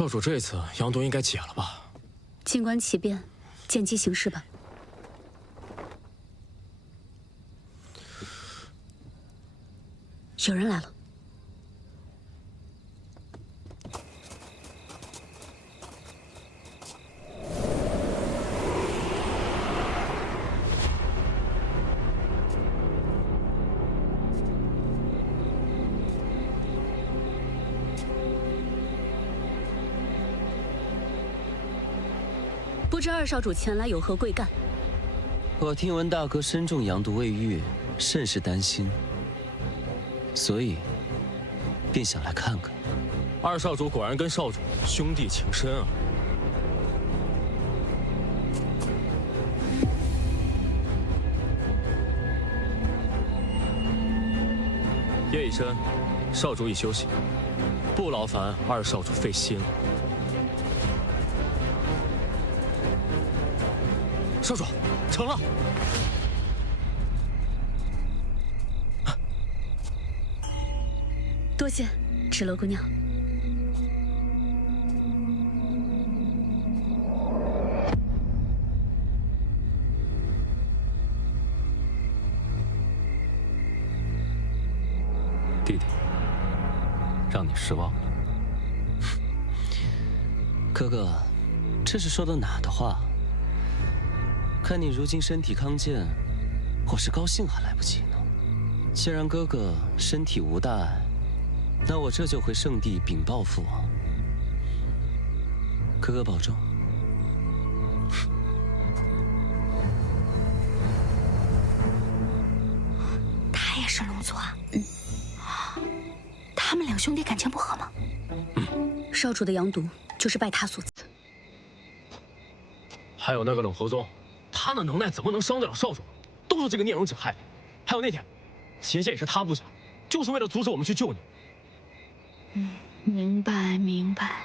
少主这次杨毒应该解了吧？静观其变，见机行事吧。有人来了。 不知二少主前来有何贵干？我听闻大哥身中阳毒未愈，甚是担心，所以便想来看看。二少主果然跟少主兄弟情深啊！夜已深，少主已休息，不劳烦二少主费心了。 少主，成了！多谢，芷罗姑娘。弟弟，让你失望了。哥哥，这是说的哪的话？ 看你如今身体康健，我是高兴还来不及呢。既然哥哥身体无大碍，那我这就回圣地禀报父王。哥哥保重。他也是龙族啊？他们两兄弟感情不和吗？少主的阳毒就是拜他所赐。还有那个冷河宗。 他那能耐怎么能伤得了少主？都是这个孽龙者害的。还有那天，结界也是他布下，就是为了阻止我们去救你。明白明白。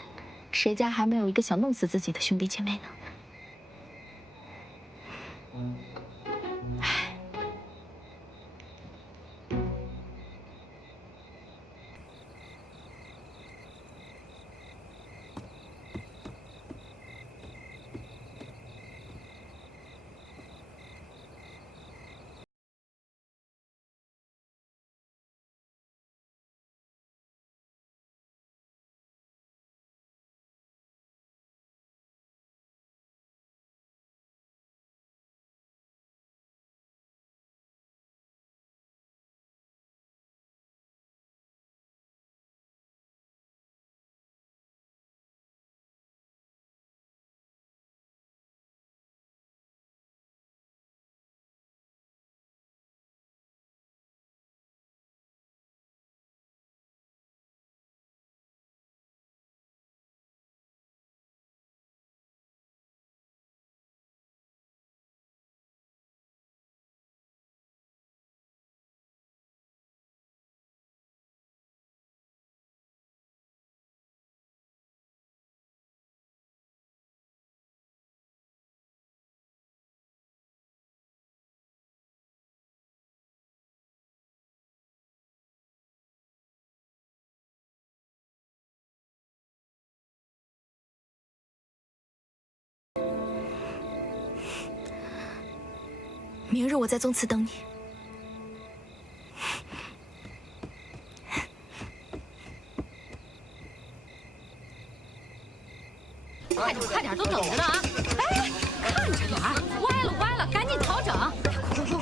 谁家还没有一个想弄死自己的兄弟姐妹呢？唉。明日我在宗祠等你。快点，都等着呢啊！哎，看着点儿，歪了，赶紧调整！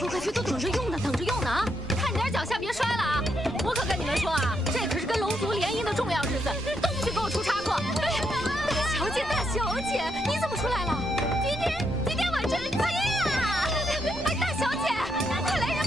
快去，都等着用呢啊！看点脚下，别摔了啊！我可跟你们说啊，这可是跟龙族联姻的重要日子，都不许给我出差错！哎呀，大小姐，你怎么出来了？今天我成亲了！哎，大小姐，快来人！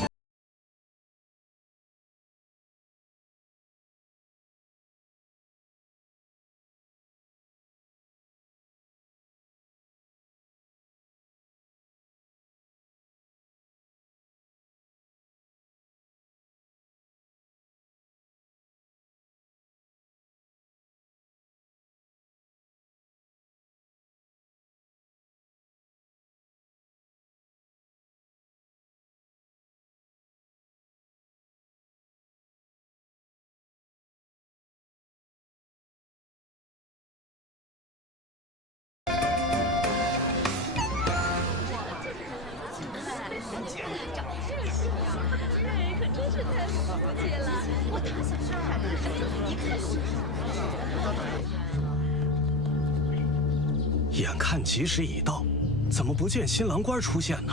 眼看吉时已到，怎么不见新郎官出现呢？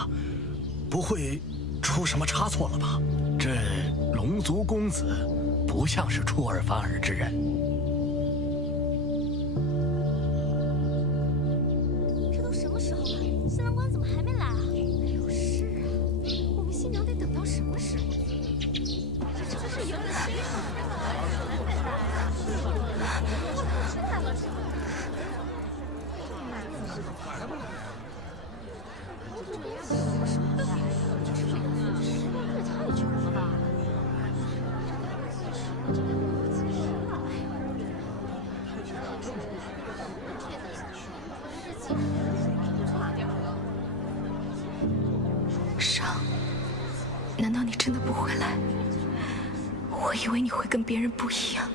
不会出什么差错了吧？这龙族公子不像是出尔反尔之人。这都什么时候了，新郎官怎么还没来啊？哎呦，是啊，我们新娘得等到什么时候？这是有点心疼。 伤，难道你真的不回来？我以为你会跟别人不一样。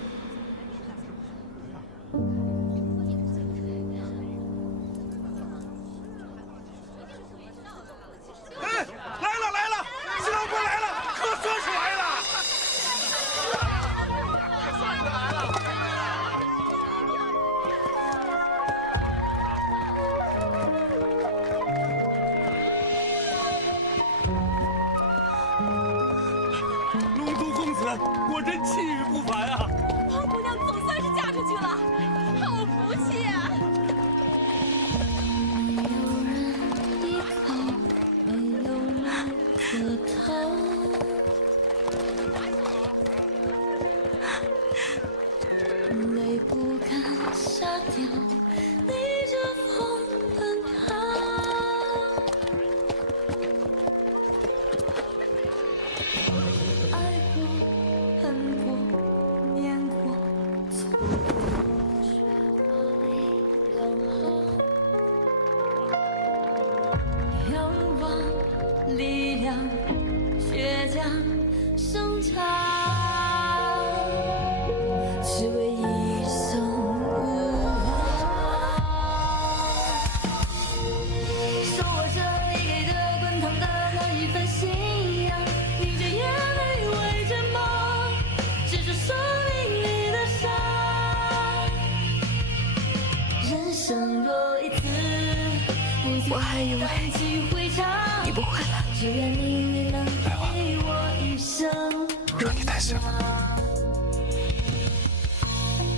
果真气宇不凡啊！胖姑娘总算是嫁出去了，好福气啊！泪不敢下掉，逆着风奔跑。 力量，倔强，生长，只为一生无望。手握着你给的滚烫的那一份信仰，凝着眼泪为着梦，接受生命里的伤。人生若一次，我还以为你不会来。来华，让你担心了。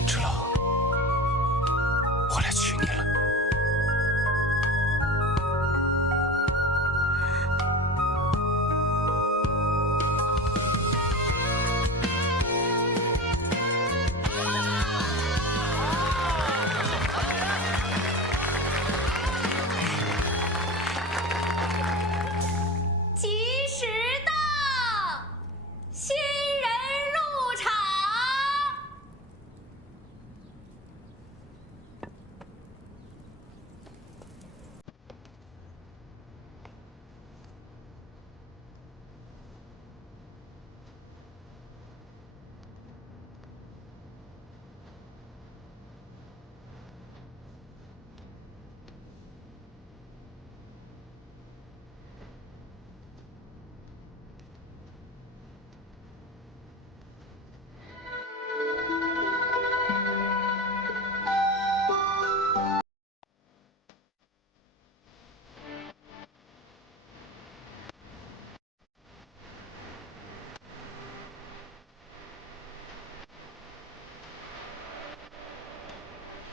知了，我来娶你了。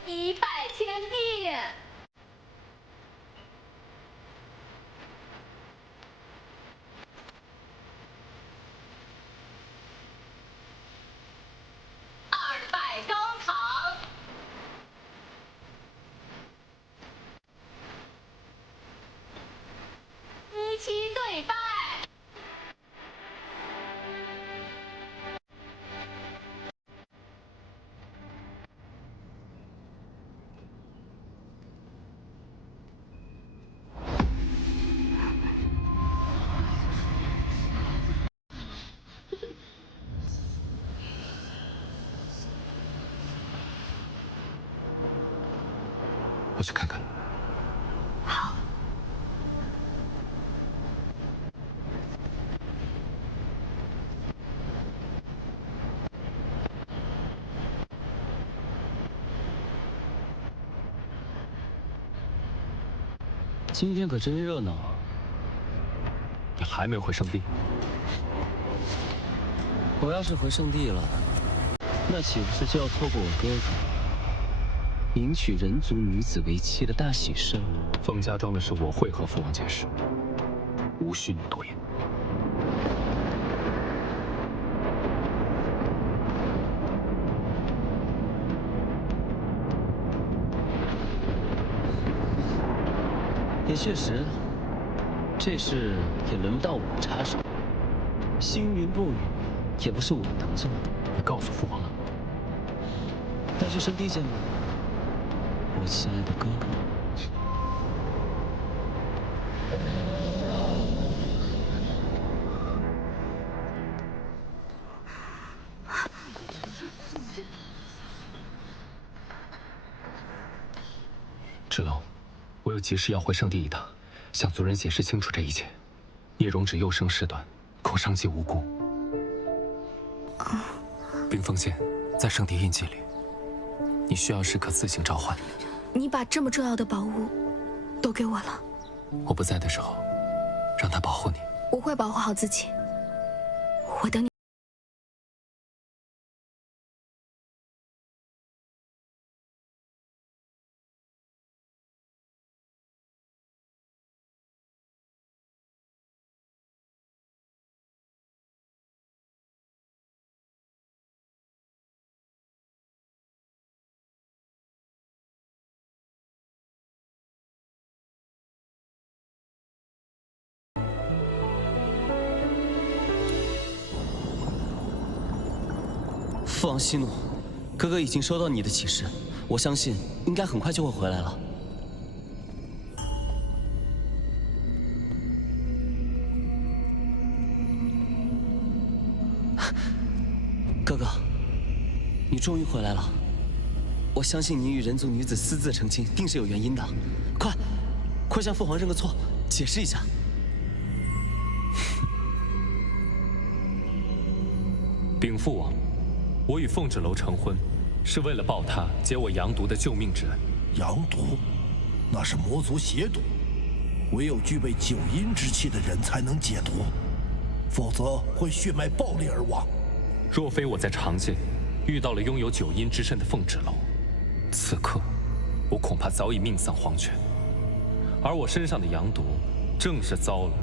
一拜天地，二拜高堂，一起对拜。 我去看看。好。今天可真热闹啊！你还没回圣地？我要是回圣地了，那岂不是就要错过我哥哥迎娶人族女子为妻的大喜事？凤家庄的事我会和父王解释，无需你多言。也确实，这事也轮不到我插手。星云不语，也不是我能做的。你告诉父王了？那去圣地见吧，我亲爱的哥哥。芷楼，我有急事要回圣地一趟，向族人解释清楚这一切。聂荣芷幼生事端，恐伤及无辜。冰封剑在圣地印记里，你需要时可自行召唤。你把这么重要的宝物都给我了，我不在的时候，让他保护你。我会保护好自己。我等你。父王息怒，哥哥已经收到你的启示，我相信应该很快就会回来了。哥哥，你终于回来了。我相信你与人族女子私自成亲，定是有原因的。快向父皇认个错，解释一下。禀父王，我与凤芷楼成婚，是为了报他解我杨毒的救命之恩。杨毒，那是魔族邪毒，唯有具备九阴之气的人才能解毒，否则会血脉爆裂而亡。若非我在长界遇到了拥有九阴之身的凤芷楼，此刻我恐怕早已命丧黄泉。而我身上的阳毒，正是遭了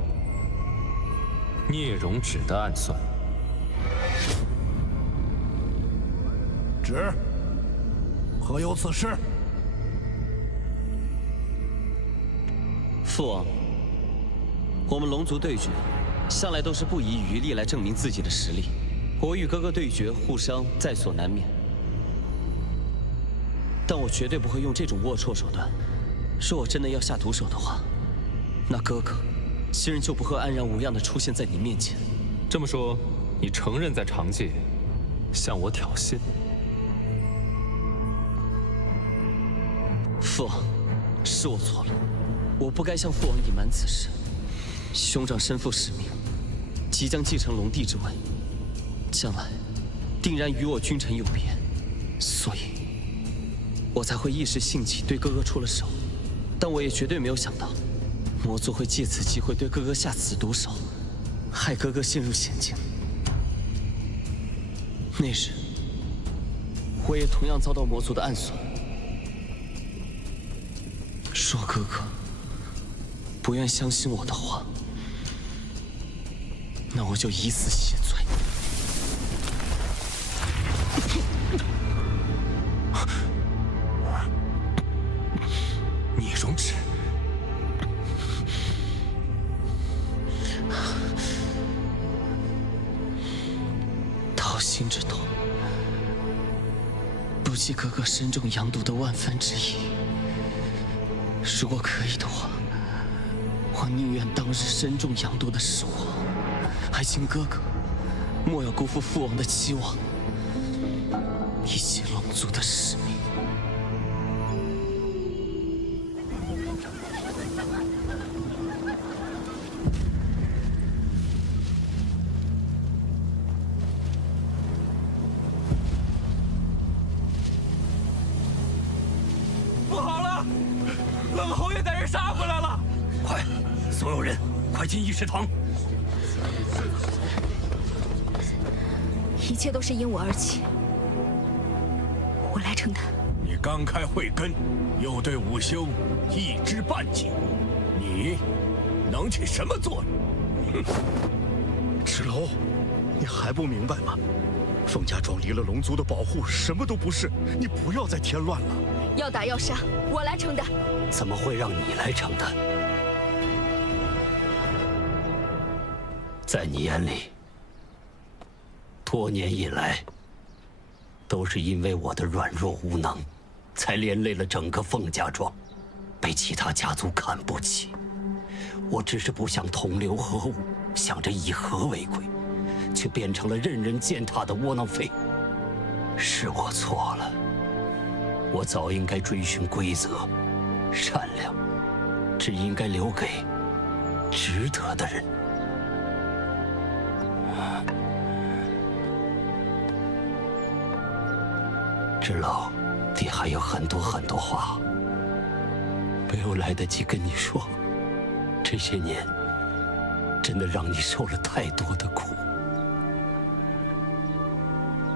聂荣芷的暗算。芷，何有此事？父王，我们龙族对决，向来都是不遗余力来证明自己的实力。我与哥哥对决，互伤在所难免。但我绝对不会用这种龌龊手段。若我真的要下毒手的话，那哥哥其实就不会安然无恙地出现在你面前。这么说，你承认在长界向我挑衅？父王，是我错了，我不该向父王隐瞒此事。兄长身负使命，即将继承龙帝之位，将来定然与我君臣有别，所以我才会一时兴起对哥哥出了手。但我也绝对没有想到，魔族会借此机会对哥哥下此毒手，害哥哥陷入险境。那日，我也同样遭到魔族的暗算。若哥哥不愿相信我的话，那我就以死谢罪。聂荣芷，掏心之痛，不计哥哥身中阳毒的万分之一。如果可以的话，我宁愿当日身中阳毒的是我，还请哥哥莫要辜负父王的期望，以及龙族的使命。不好了！冷侯爷带人杀回来了！快进议事堂！一切都是因我而起，我来承担。你刚开慧根，又对武修一知半解，你能起什么作用？芷楼，你还不明白吗？凤家庄离了龙族的保护，什么都不是。你不要再添乱了。要打要杀，我来承担。怎么会让你来承担？在你眼里，多年以来，都是因为我的软弱无能，才连累了整个凤家庄，被其他家族看不起。我只是不想同流合污，想着以和为贵，却变成了任人践踏的窝囊废。是我错了，我早应该追寻规则，善良只应该留给值得的人。芷楼，爹还有很多话没有来得及跟你说。这些年，真的让你受了太多的苦。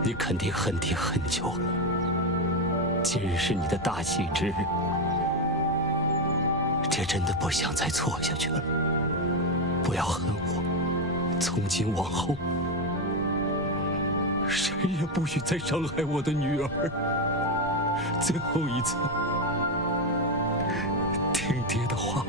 你肯定恨爹很久了。今日是你的大喜之日，爹真的不想再错下去了。不要恨我，从今往后，谁也不许再伤害我的女儿。最后一次，听爹的话。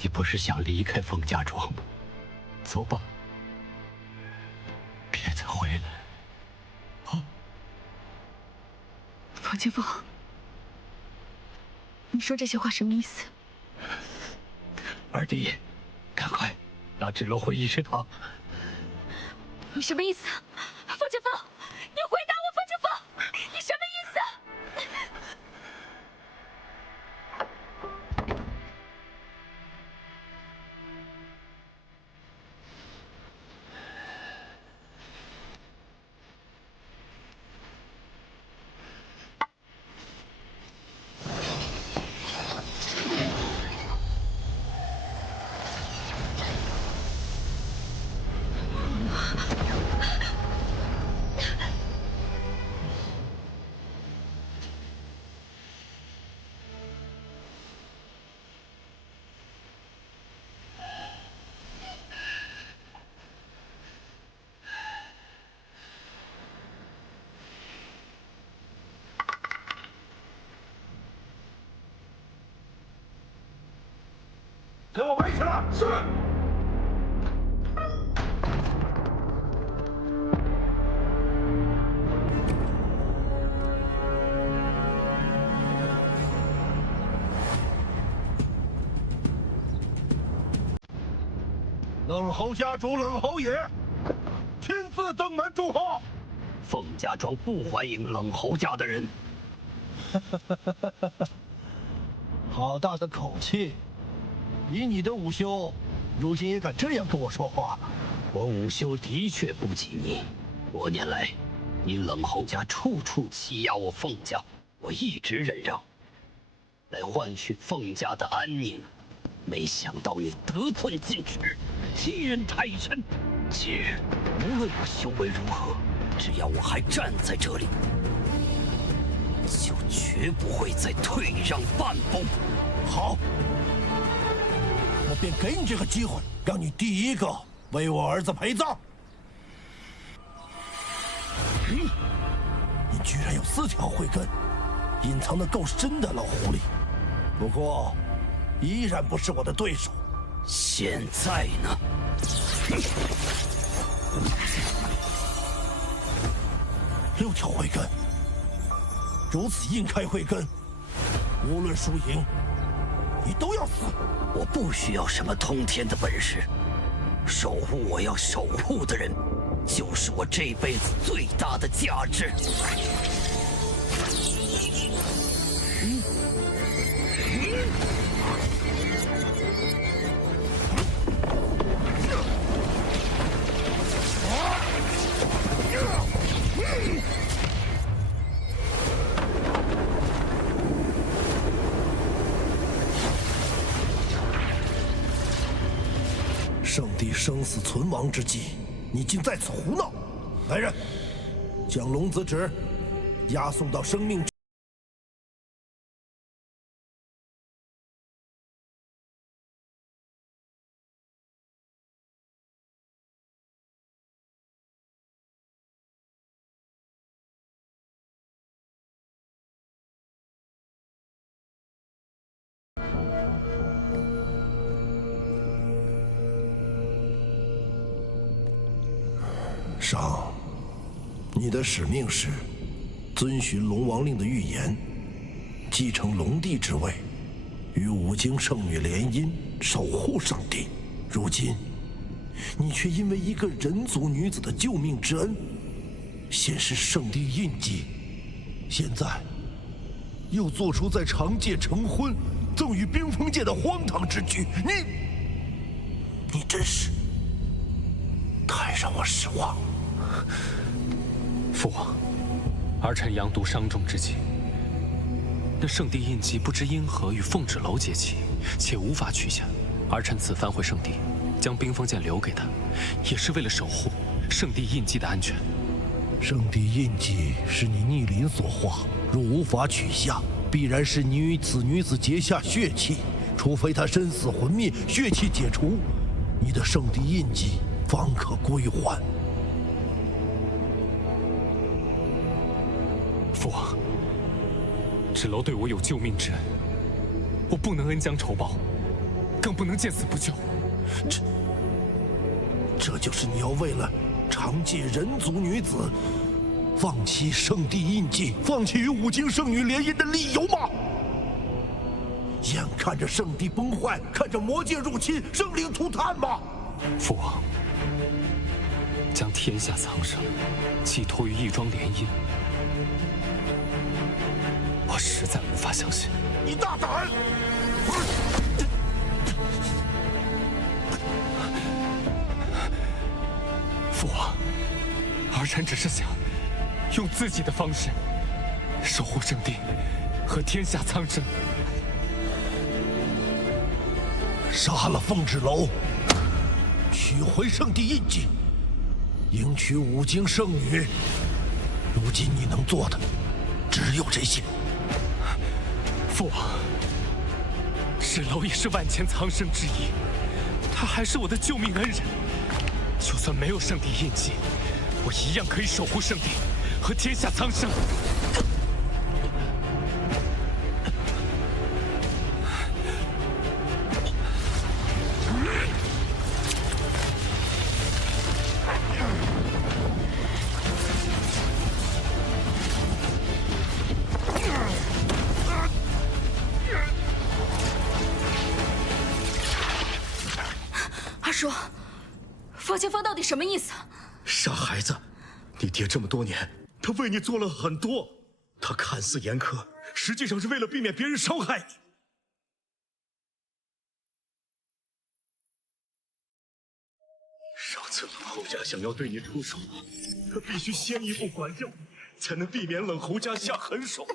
你不是想离开凤家庄吗？走吧，别再回来。啊！冯清风，你说这些话什么意思？二弟，赶快拉芷楼回议事堂。你什么意思？冯清风，你回答我，冯清风，你什么意思？给我围起来！是。冷侯家主冷侯爷亲自登门祝贺。凤家庄不欢迎冷侯家的人。好大的口气！以你的武修，如今也敢这样跟我说话？我武修的确不及你，多年来，你冷侯家处处欺压我凤家，我一直忍让，来换取凤家的安宁。没想到你得寸进尺，欺人太甚。今日无论我修为如何，只要我还站在这里，就绝不会再退让半步。好，我便给你这个机会，让你第一个为我儿子陪葬。你居然有4条慧根，隐藏得够深的老狐狸。不过，依然不是我的对手。现在呢？6条慧根，如此硬开慧根，无论输赢，你都要死。我不需要什么通天的本事，守护我要守护的人，就是我这辈子最大的价值。圣地生死存亡之际，你竟在此胡闹！来人，将龙子旨押送到生命。上，你的使命是遵循龙王令的预言，继承龙帝之位，与五经圣女联姻，守护圣地。如今，你却因为一个人族女子的救命之恩，显示圣地印记，现在又做出在长界成婚，赠与冰封界的荒唐之举，你真是太让我失望。父王，儿臣阳毒伤重之际，那圣地印记不知因何与凤芷楼结起，且无法取下。儿臣此番回圣地，将冰封剑留给他，也是为了守护圣地印记的安全。圣地印记是你逆鳞所化，若无法取下，必然是你与此女子结下血气。除非她身死魂灭，血气解除，你的圣地印记方可归还。父王，芷楼对我有救命之恩，我不能恩将仇报，更不能见死不救。这就是你要为了长界人族女子，放弃圣地印记，放弃与五经圣女联姻的理由吗？眼看着圣地崩坏，看着魔界入侵，生灵涂炭吗？父王，将天下苍生寄托于一桩联姻，我实在无法相信。你大胆！父王，儿臣只是想用自己的方式守护圣地和天下苍生。杀了凤芷楼，取回圣地印记，迎娶五经圣女。如今你能做的只有这些。父王，芷楼也是万千苍生之一，他还是我的救命恩人。就算没有圣地印记，我一样可以守护圣地和天下苍生。二叔，佛前锋到底什么意思？傻孩子，你爹这么多年，他为你做了很多。他看似严苛，实际上是为了避免别人伤害你。上次冷侯家想要对你出手，他必须先一步管教你，才能避免冷侯家下狠手。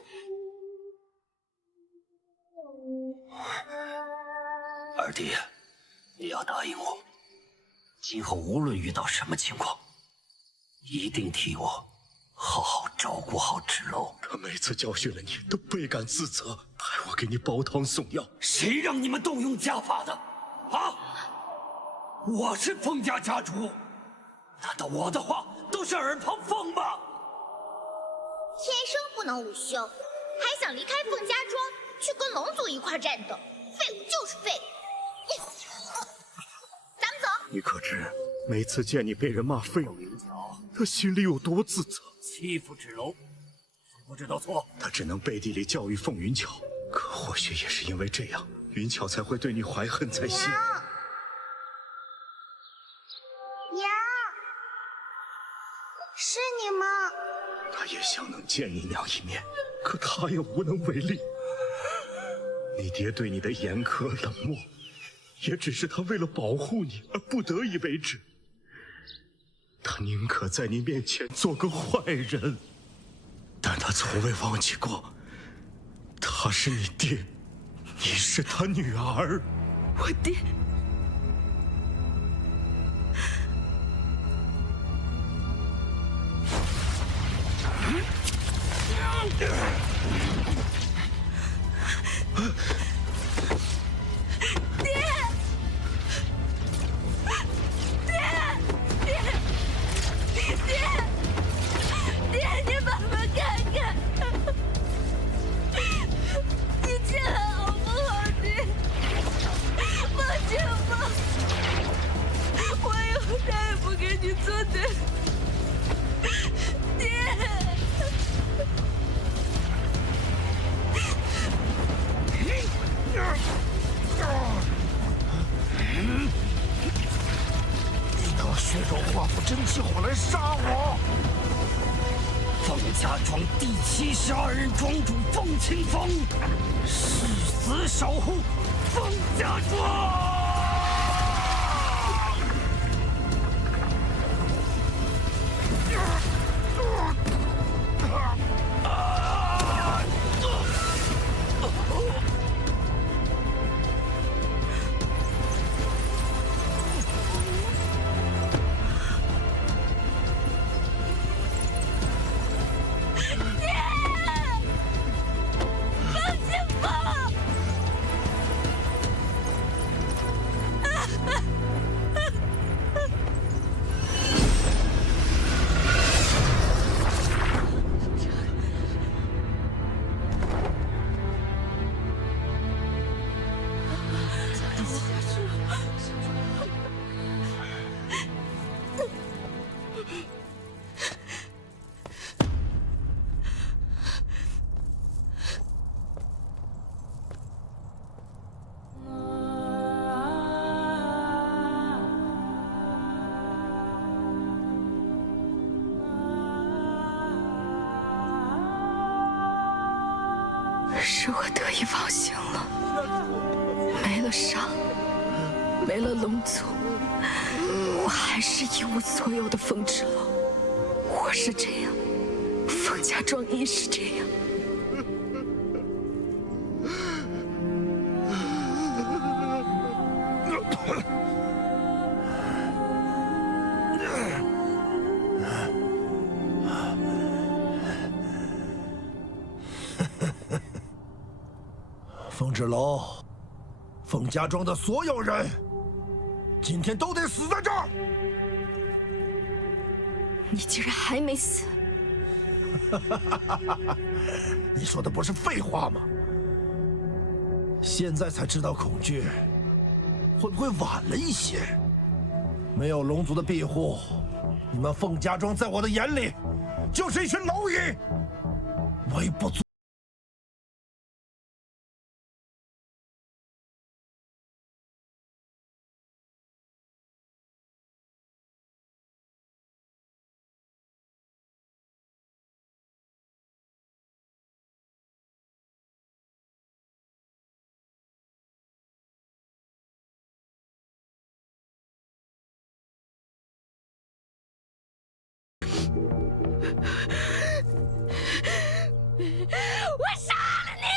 二弟，你要答应我，今后无论遇到什么情况，一定替我好好照顾好芷楼。他每次教训了你，都倍感自责，害我给你煲汤送药。谁让你们动用家法的？啊！我是凤家家主，难道我的话都是耳旁风吗？天生不能午休，还想离开凤家庄去跟龙族一块战斗，废物就是废物。咱们走。你可知每次见你被人骂废物，他心里有多自责？欺负芷楼，知不知道错？他只能背地里教育凤云巧，可或许也是因为这样，云巧才会对你怀恨在心。娘，是你吗？他也想能见你娘一面，可他也无能为力。你爹对你的严苛冷漠，也只是他为了保护你而不得已为之。他宁可在你面前做个坏人，但他从未忘记过，他是你爹，你是他女儿。我爹，血肉化腐真气火来杀我！凤家庄第72任庄主凤清风，誓死守护凤家庄。是我得意忘形了，没了伤，没了龙族，我还是一无所有的风之楼。我是这样，凤家庄亦是这样。凤之楼，凤家庄的所有人，今天都得死在这儿！你竟然还没死！你说的不是废话吗？现在才知道恐惧，会不会晚了一些？没有龙族的庇护，你们凤家庄在我的眼里就是一群蝼蚁，微不足。我杀了你！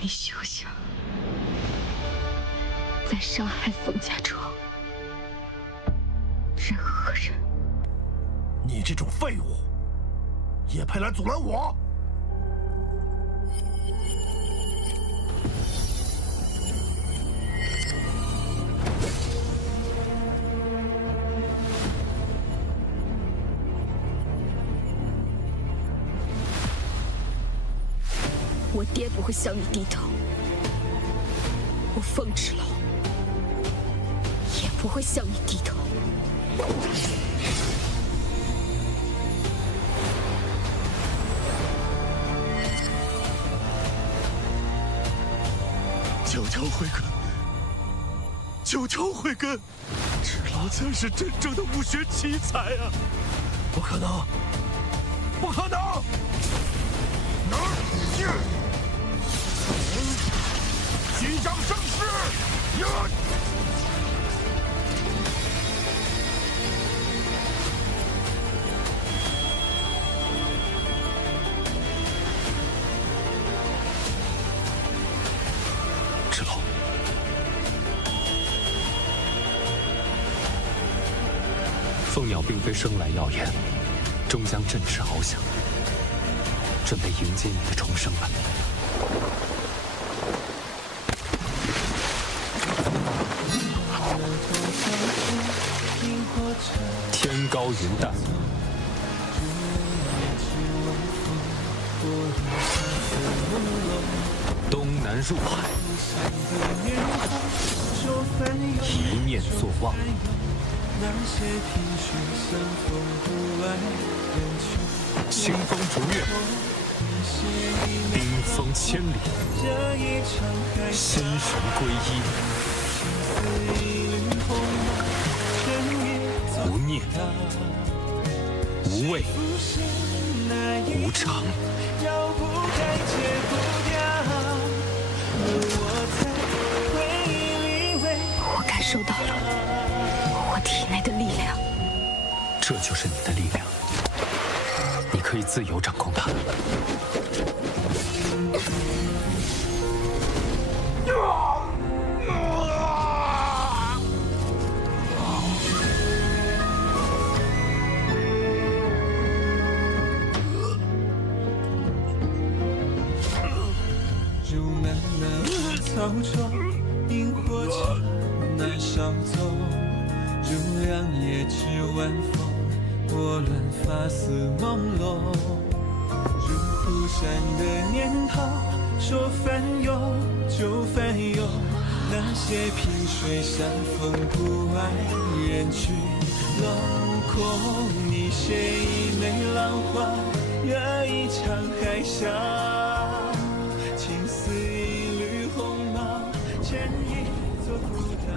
你休想再伤害凤家庄任何人！你这种废物，也配来阻拦我？我爹不会向你低头，我凤之楼也不会向你低头。九条慧根，九条慧根，赤老才是真正的武学奇才啊！不可能，不可能！击掌盛世！赤龙，凤鸟并非生来耀眼，终将振翅翱翔。准备迎接你的重生吧。天高云淡，东南入海，一念作望。清风逐月，冰封千里，心神归一，无念，无畏，无常。我感受到了我体内的力量，这就是你的力量，你可以自由掌控它。草中萤火虫难少走，如两夜之晚风，拨乱发丝朦胧。如忽闪的念头，说翻涌就翻涌。那些萍水相逢不爱人去楼空，你写一枚浪花，惹一场海啸。情似一缕鸿毛，牵一座孤岛。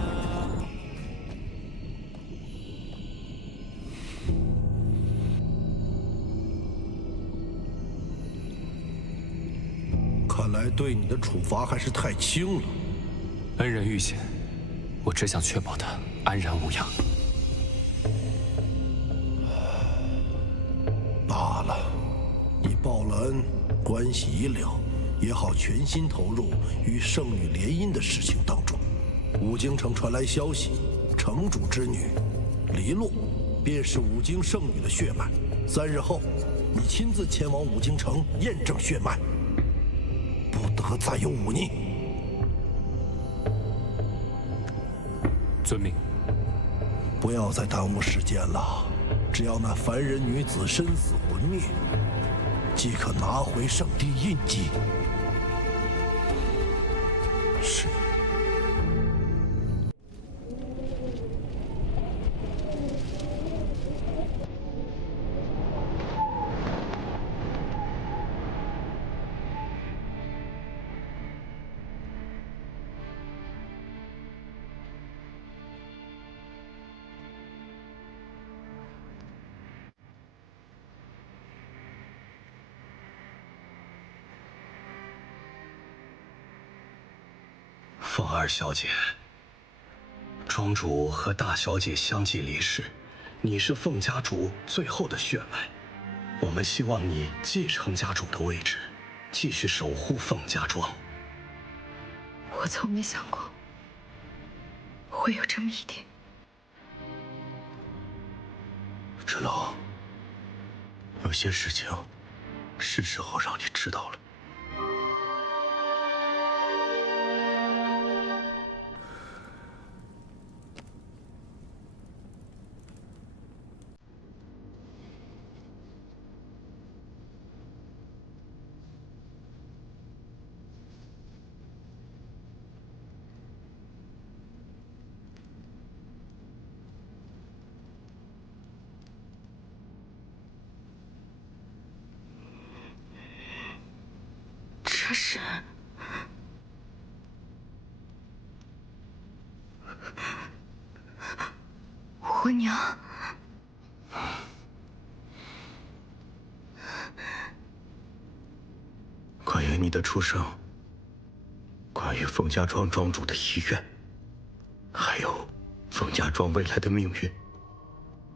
看来对你的处罚还是太轻了。恩人遇险，我只想确保他安然无恙。罢了，你报了恩，关系已了，也好全心投入与圣女联姻的事情当中。武京城传来消息，城主之女黎洛便是武京圣女的血脉。3日后，你亲自前往武京城验证血脉，不得再有忤逆。遵命。不要再耽误时间了，只要那凡人女子身死魂灭，即可拿回圣地印记。是。凤二小姐，庄主和大小姐相继离世，你是凤家主最后的血脉，我们希望你继承家主的位置，继续守护凤家庄。我从没想过会有这么一天。芷龙，有些事情是时候让你知道了。这是国娘，关于你的出生，关于凤家庄庄主的遗愿，还有凤家庄未来的命运，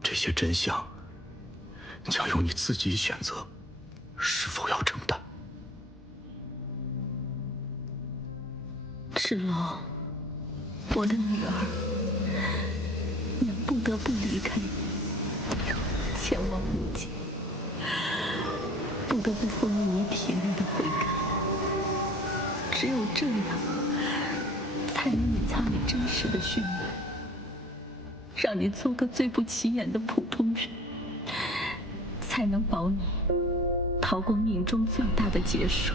这些真相将由你自己选择，是否要承担。芷楼，我的女儿，娘不得不离开你，前往无尽，不得不封你一体内的悔改。只有这样，才能隐藏你真实的血脉，让你做个最不起眼的普通人，才能保你逃过命中最大的劫数。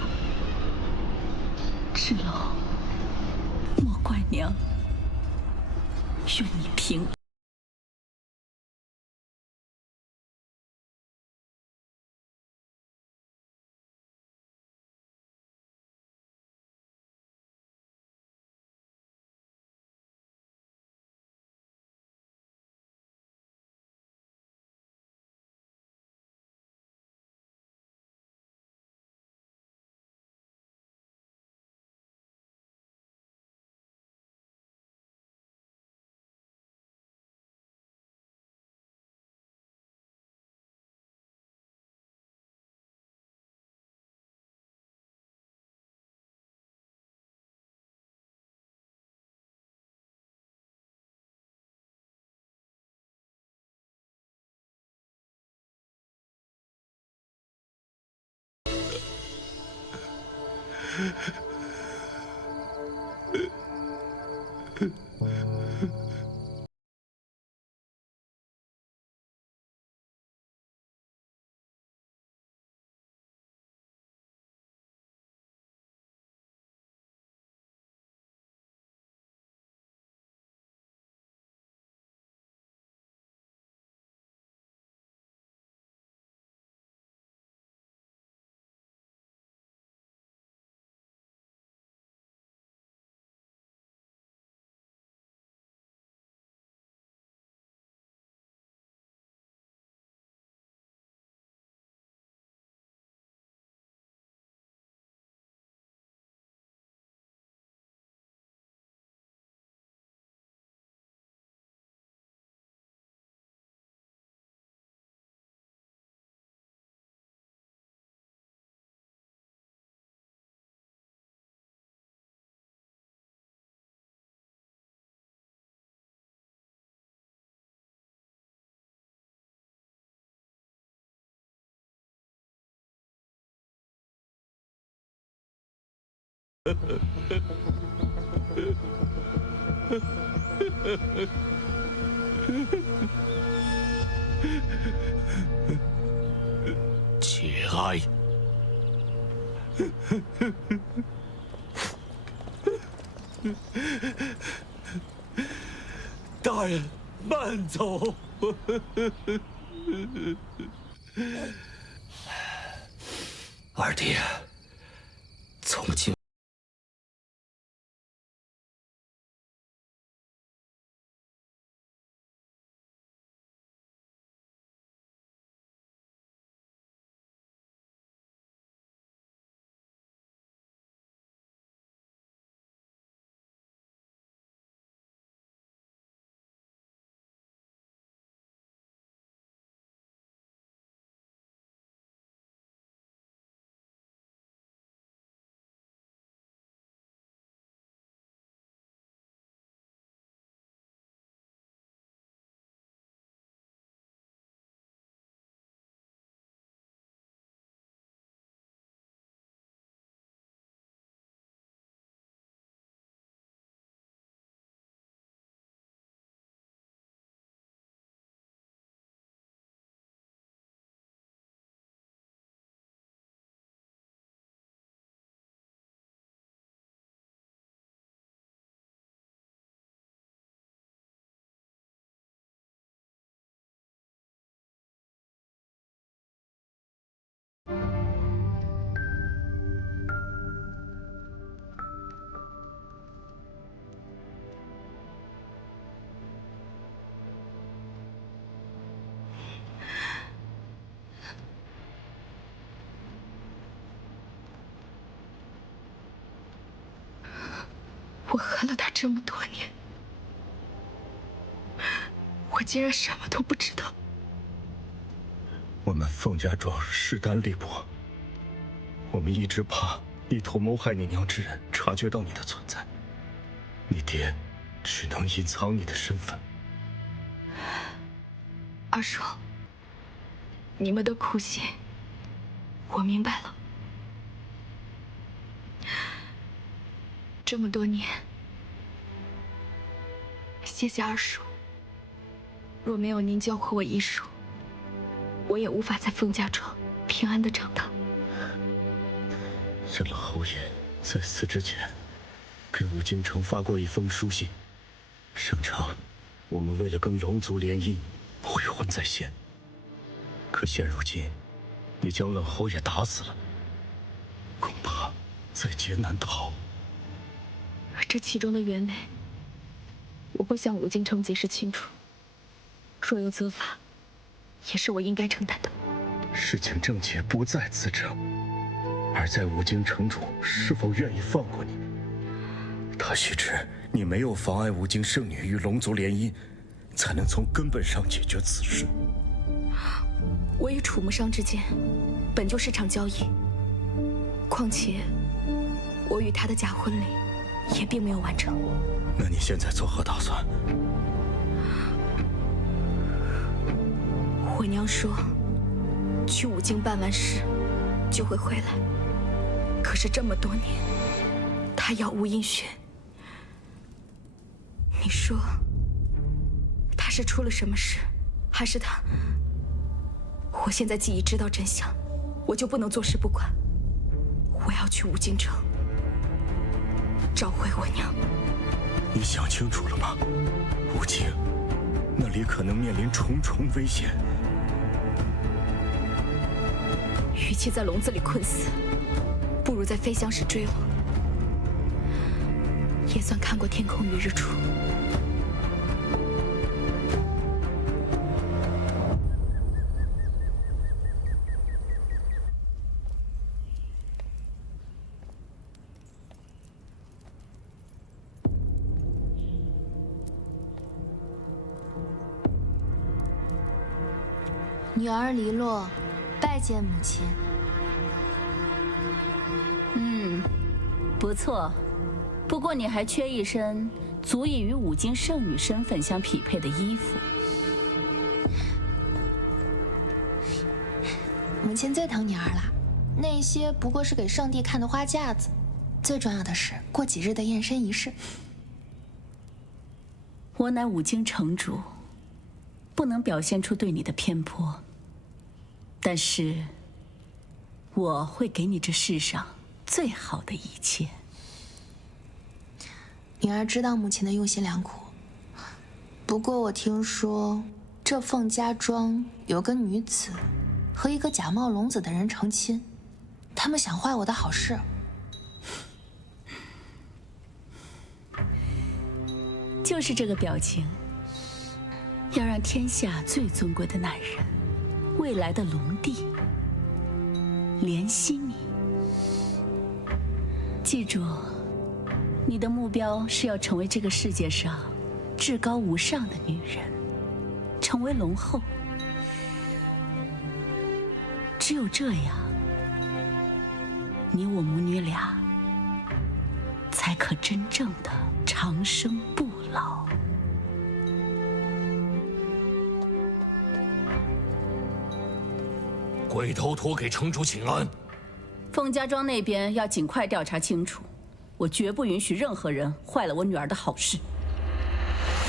芷楼，莫怪娘，愿你平安。节哀。大人，慢走。二弟，从今。我恨了他这么多年，我竟然什么都不知道。我们凤家庄势单力薄，我们一直怕意图谋害你娘之人察觉到你的存在，你爹只能隐藏你的身份。二叔，你们的苦心，我明白了。这么多年，谢谢二叔。若没有您教会我医术，我也无法在凤家庄平安的长大。沈老侯爷在死之前，给武京城发过一封书信，声称我们为了跟龙族联姻，悔婚在先。可现如今，你将冷侯爷打死了，恐怕在劫难逃。这其中的原委，我会向武京城解释清楚。若有责罚，也是我应该承担的。事情症结不在此者，而在武京城主是否愿意放过你。他须知，你没有妨碍武京圣女与龙族联姻，才能从根本上解决此事。我与楚木商之间本就是场交易，况且我与他的假婚礼也并没有完成。那你现在作何打算？我娘说，去武京办完事就会回来。可是这么多年，她杳无音讯。你说，她是出了什么事，还是她？我现在既已知道真相，我就不能坐视不管。我要去武京城，找回我娘。你想清楚了吗？武京，那里可能面临重重危险。与其在笼子里困死，不如在飞翔时坠落，也算看过天空与日出。女儿黎洛，拜见母亲。不错，不过你还缺一身足以与武京圣女身份相匹配的衣服。母亲最疼女儿了，那些不过是给圣帝看的花架子，最重要的是过几日的验身仪式。我乃武京城主，不能表现出对你的偏颇，但是我会给你这世上最好的一切。女儿知道母亲的用心良苦，不过我听说这凤家庄有个女子和一个假冒龙子的人成亲，他们想坏我的好事。就是这个表情，要让天下最尊贵的男人，未来的龙帝怜惜你。记住，你的目标是要成为这个世界上至高无上的女人，成为龙后。只有这样，你我母女俩才可真正的长生不老。鬼头陀给城主请安。凤家庄那边要尽快调查清楚，我绝不允许任何人坏了我女儿的好事。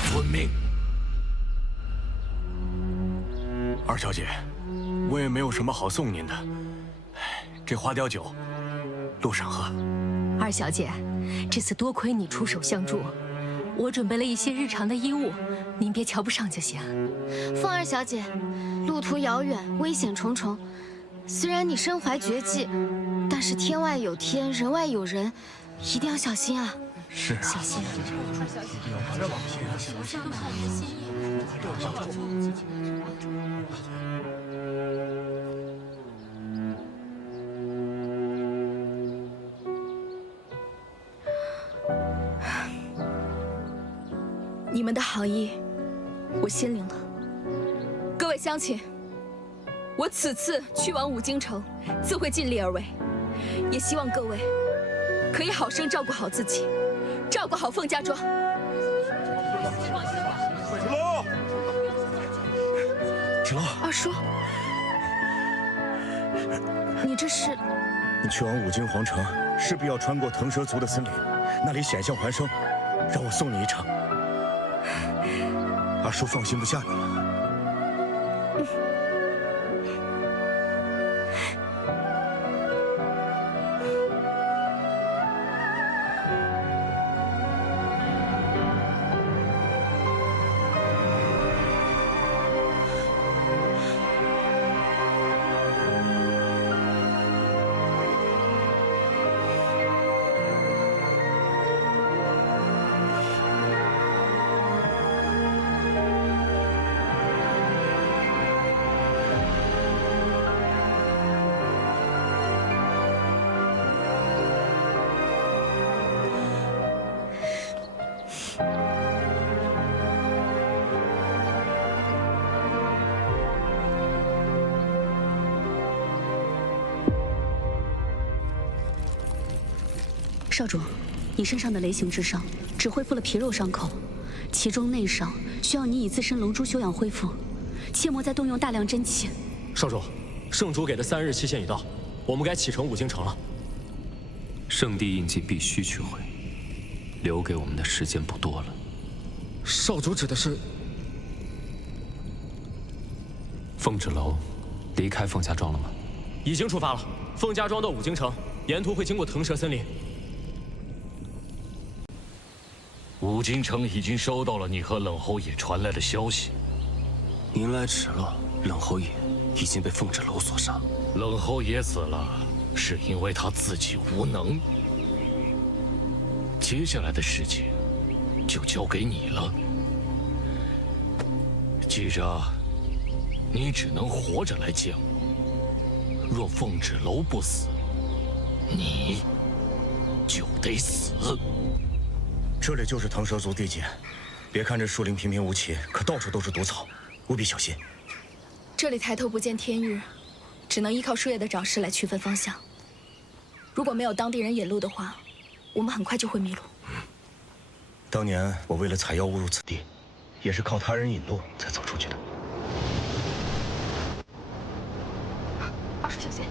遵命。二小姐，我也没有什么好送您的，这花雕酒，路上喝。二小姐，这次多亏你出手相助，我准备了一些日常的衣物，您别瞧不上就行。凤二小姐，路途遥远，危险重重。虽然你身怀绝技，但是天外有天，人外有人，一定要小心啊！是啊，小心。你们的好意，我心领了。各位乡亲，我此次去往五京城，自会尽力而为，也希望各位可以好生照顾好自己，照顾好凤家庄。芷楼，二叔，你这是？你去往五京皇城，势必要穿过腾蛇族的森林，那里险象环生，让我送你一程。二叔放心不下你了。少主，你身上的雷形之伤只恢复了皮肉伤口，其中内伤需要你以自身龙珠休养恢复，切莫再动用大量真气。少主，圣主给的3日期限已到，我们该启程五京城了。圣地印记必须取回，留给我们的时间不多了。少主指的是？凤芷楼离开凤家庄了吗？已经出发了，凤家庄到五京城，沿途会经过腾蛇森林。五京城已经收到了你和冷侯爷传来的消息，您来迟了，冷侯爷已经被凤芷楼所杀。冷侯爷死了，是因为他自己无能。接下来的事情就交给你了，记着，你只能活着来见我。若凤芷楼不死，你就得死。这里就是腾蛇族地界，别看这树林平平无奇，可到处都是毒草，务必小心。这里抬头不见天日，只能依靠树叶的爪势来区分方向。如果没有当地人引路的话，我们很快就会迷路。当年我为了采药误入此地，也是靠他人引路才走出去的。二叔小心。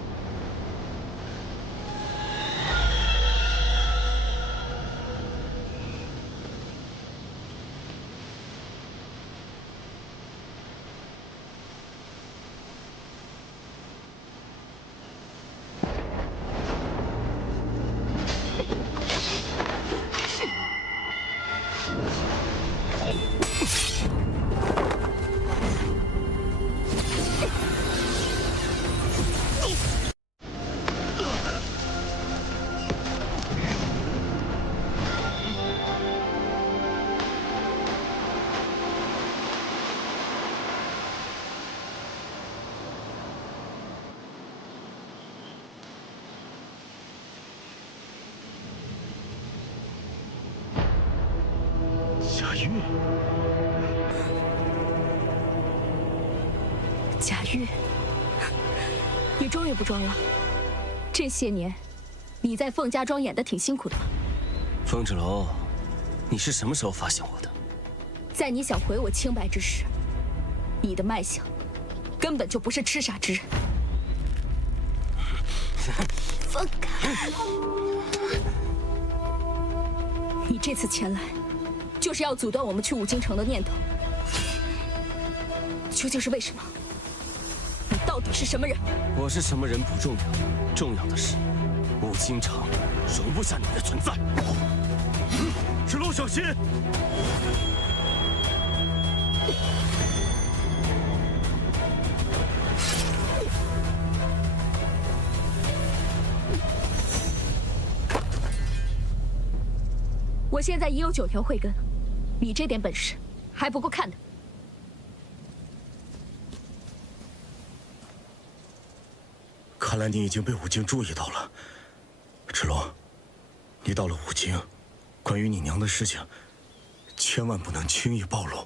贾玉，你终于不装了。这些年，你在凤家庄演得挺辛苦的吧？凤芷楼，你是什么时候发现我的？在你想毁我清白之时，你的脉象根本就不是痴傻之人。放开！你这次前来，就是要阻断我们去五京城的念头。究竟是为什么？你到底是什么人？我是什么人不重要，重要的是，五京城容不下你的存在。芷楼小心！我现在已有9条慧根，你这点本事还不够看的。看来你已经被五京注意到了。芷楼，你到了五京，关于你娘的事情，千万不能轻易暴露。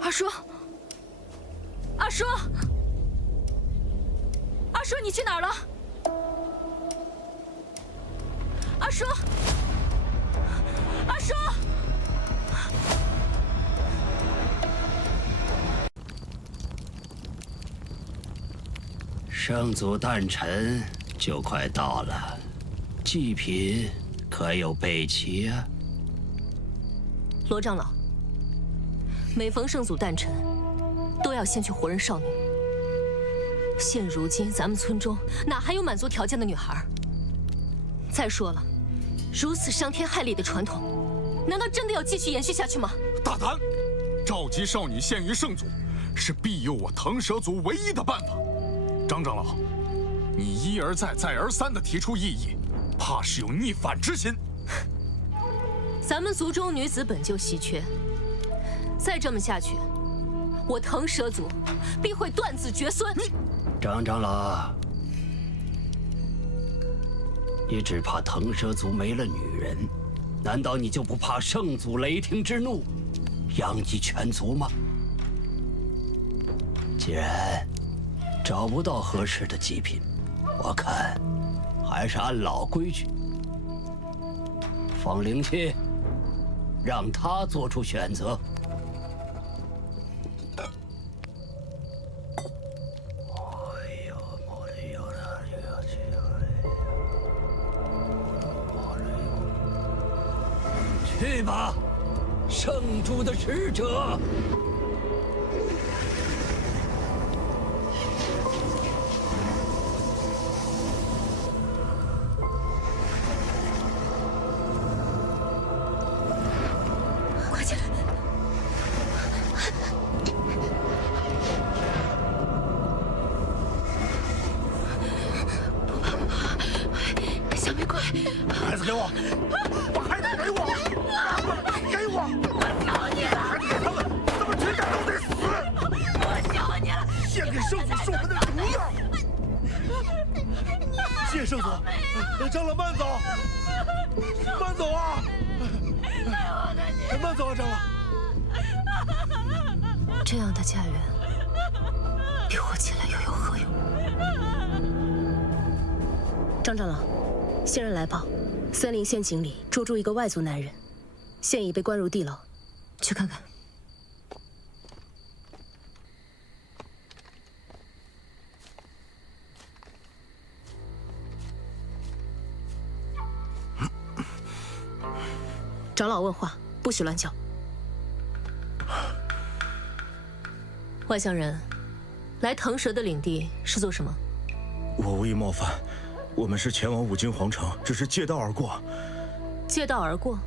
阿叔，阿叔，阿叔，你去哪儿了？阿叔，阿叔，圣祖诞辰就快到了，祭品可有备齐啊？罗长老，每逢圣祖诞辰，都要先去活人少女。现如今咱们村中哪还有满足条件的女孩？再说了，如此伤天害理的传统，难道真的要继续延续下去吗？大胆！召集少女献于圣祖，是庇佑我腾蛇族唯一的办法。张长老，你一而再、再而三地提出异议，怕是有逆反之心。咱们族中女子本就稀缺，再这么下去，我腾蛇族必会断子绝孙。张长老，你只怕腾蛇族没了女人，难道你就不怕圣祖雷霆之怒，殃及全族吗？既然找不到合适的祭品，我看还是按老规矩，放灵气，让他做出选择。去吧，圣主的使者。快进来！不怕不怕，小玫瑰，孩子给我，把孩子给我！给我！我求你了！孩子给他们，他们全家都得死！我求你了！献给圣祖是我们的荣耀！谢圣祖，长老慢走，慢走啊！慢走啊，长老！这样的家园，比活起来又有何用？张长老，仙人来报，森林陷阱里捉住一个外族男人，现已被关入地牢。去看看。长老问话，不许乱叫。外乡人，来腾蛇的领地是做什么？我无意冒犯，我们是前往五经皇城，只是借道而过。借道而过？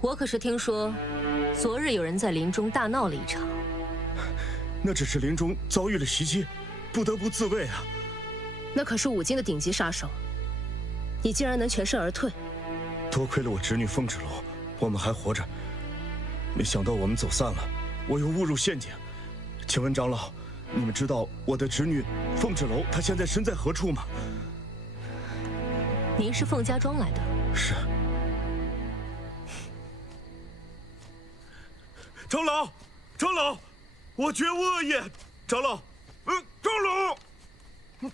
我可是听说，昨日有人在林中大闹了一场。那只是林中遭遇了袭击，不得不自卫啊。那可是五经的顶级杀手，你竟然能全身而退？多亏了我侄女凤芷楼，我们还活着。没想到我们走散了，我又误入陷阱。请问长老，你们知道我的侄女凤芷楼她现在身在何处吗？您是凤家庄来的？是。长老，长老，我绝无恶意。长老，长老，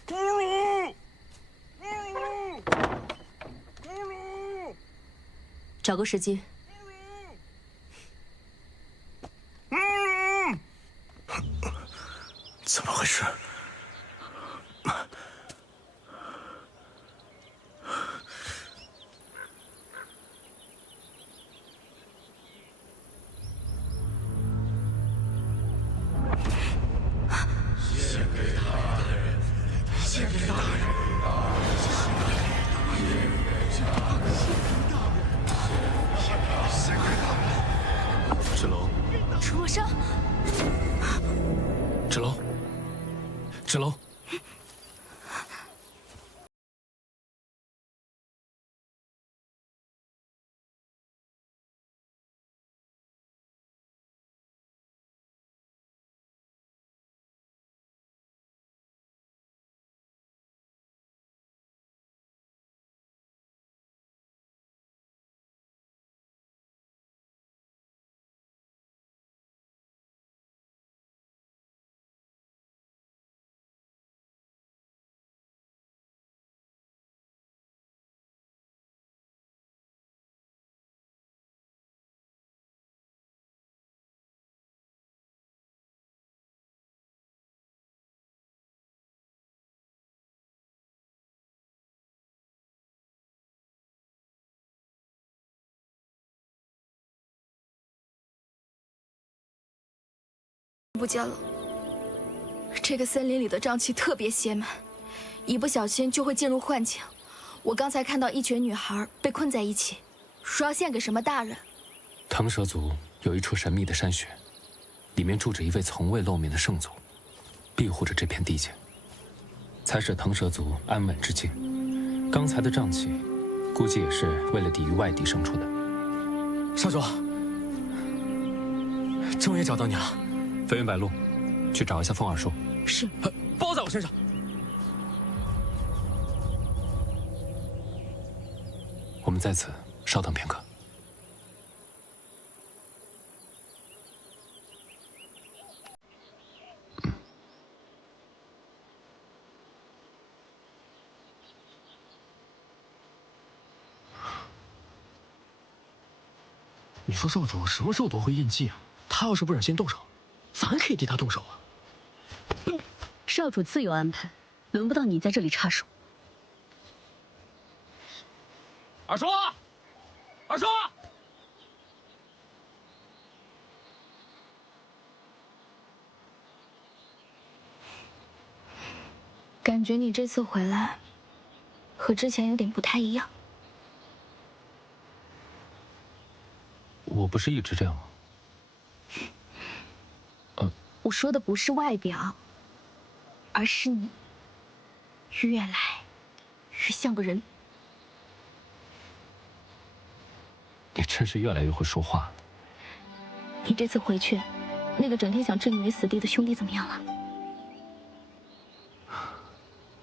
长老。找个时机。怎么回事？献给大人，献给大人。献给大人。不见了。这个森林里的瘴气特别邪门，一不小心就会进入幻境。我刚才看到一群女孩被困在一起，说要献给什么大人。腾蛇族有一处神秘的山穴，里面住着一位从未露面的圣祖，庇护着这片地界，才使腾蛇族安稳至今。刚才的瘴气，估计也是为了抵御外敌生出的。少主，终于找到你了。飞云白鹿，去找一下风耳树。是，包在我身上。我们在此稍等片刻。你说少主什么时候夺回印记啊？他要是不忍心动手，咱可以替他动手啊。少主自有安排，轮不到你在这里插手。二叔，二叔，感觉你这次回来和之前有点不太一样。我不是一直这样吗？我说的不是外表，而是你越来越像个人。你真是越来越会说话了。你这次回去，那个整天想置你于死地的兄弟怎么样了？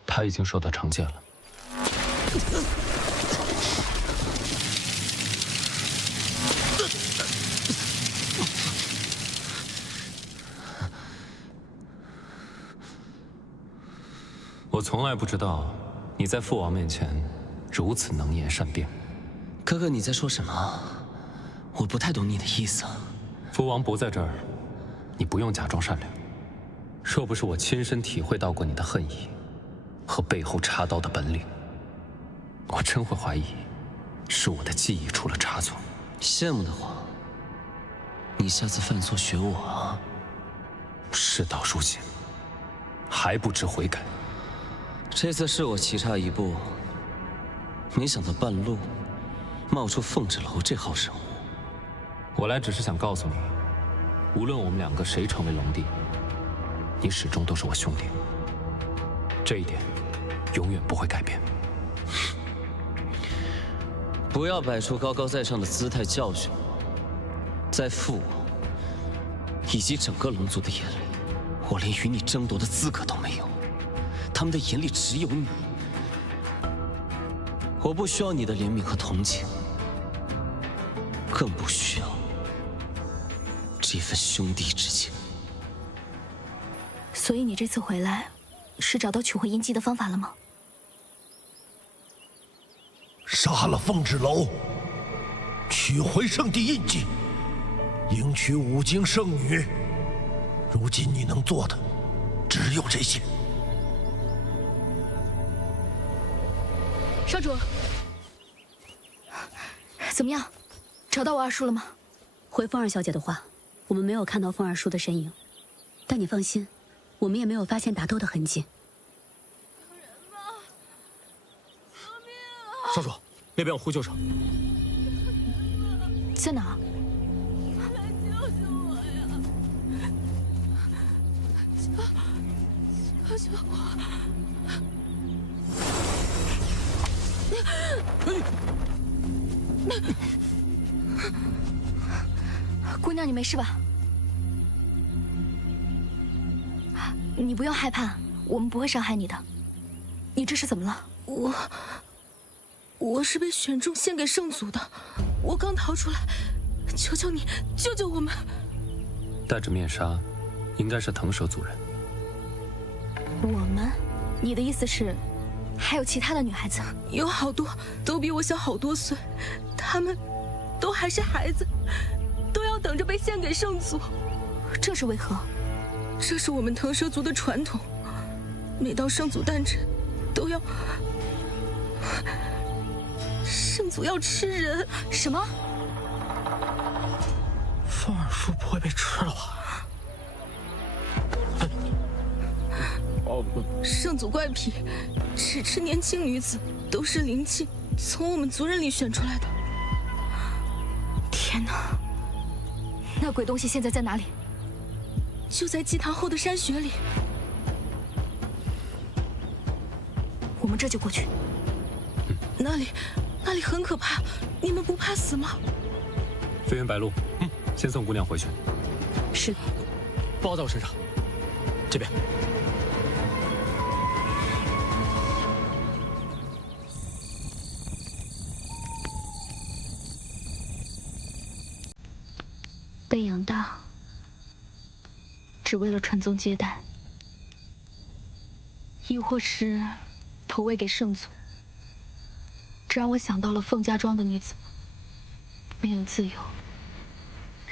他已经受到惩戒了。我从来不知道你在父王面前如此能言善辩。哥哥，你在说什么？我不太懂你的意思。父王不在这儿，你不用假装善良。若不是我亲身体会到过你的恨意和背后插刀的本领，我真会怀疑是我的记忆出了差错。羡慕的话，你下次犯错学我啊。事到如今，还不知悔改。这次是我棋差一步，没想到半路冒出凤豸楼这号人物。我来只是想告诉你，无论我们两个谁成为龙帝，你始终都是我兄弟，这一点永远不会改变。不要摆出高高在上的姿态教训我，在父王以及整个龙族的眼里，我连与你争夺的资格都没有。他们的眼里只有你，我不需要你的怜悯和同情，更不需要这份兄弟之情。所以你这次回来，是找到取回印记的方法了吗？杀了凤豸楼，取回圣地印记，迎娶五经圣女。如今你能做的只有这些。少主，怎么样？找到我二叔了吗？回凤儿小姐的话，我们没有看到凤儿叔的身影，但你放心，我们也没有发现打斗的痕迹。少主，那边有呼救车。在哪？来救救我呀！救我！姑娘，你没事吧？你不用害怕，我们不会伤害你的。你这是怎么了？我是被选中献给圣祖的，我刚逃出来，求求你救救我们！戴着面纱，应该是腾蛇族人。我们？你的意思是，还有其他的女孩子？有好多，都比我小好多岁，她们都还是孩子，都要等着被献给圣祖。这是为何？这是我们腾蛇族的传统，每到圣祖诞辰，都要圣祖要吃人。什么？凤儿叔不会被吃了吧？圣祖怪癖，只吃年轻女子，都是灵气从我们族人里选出来的。天哪！那鬼东西现在在哪里？就在祭坛后的山穴里。我们这就过去。那里很可怕，你们不怕死吗？飞云白鹿，先送姑娘回去。是。包在我身上。这边。被养大，只为了传宗接代，亦或是投喂给圣祖。这让我想到了凤家庄的女子，没有自由，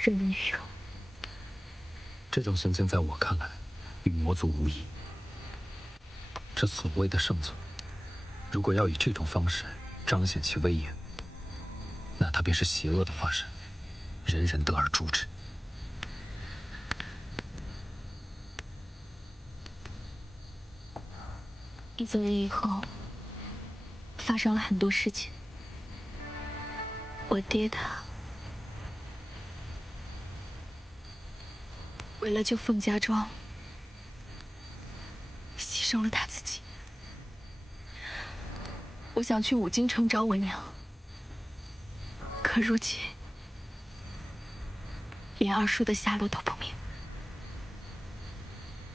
任人鱼肉。这种行径在我看来，与魔族无异。这所谓的圣祖，如果要以这种方式彰显其威严，那他便是邪恶的化身，人人得而诛之。你走了以后，发生了很多事情。我爹他为了救凤家庄，牺牲了他自己。我想去五京城找我娘，可如今连二叔的下落都不明。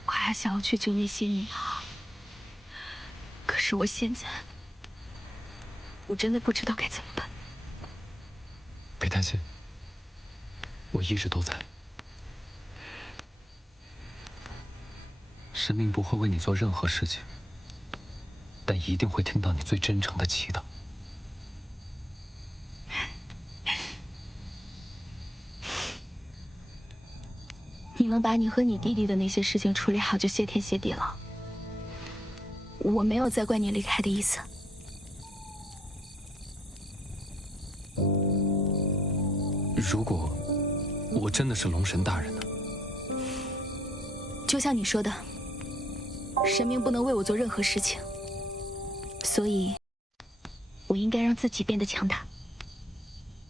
我还想要去救那些女孩，可是我现在，我真的不知道该怎么办。别担心，我一直都在。神明不会为你做任何事情，但一定会听到你最真诚的祈祷。你能把你和你弟弟的那些事情处理好，就谢天谢地了。我没有再怪你离开的意思。如果我真的是龙神大人呢？就像你说的，神明不能为我做任何事情，所以我应该让自己变得强大。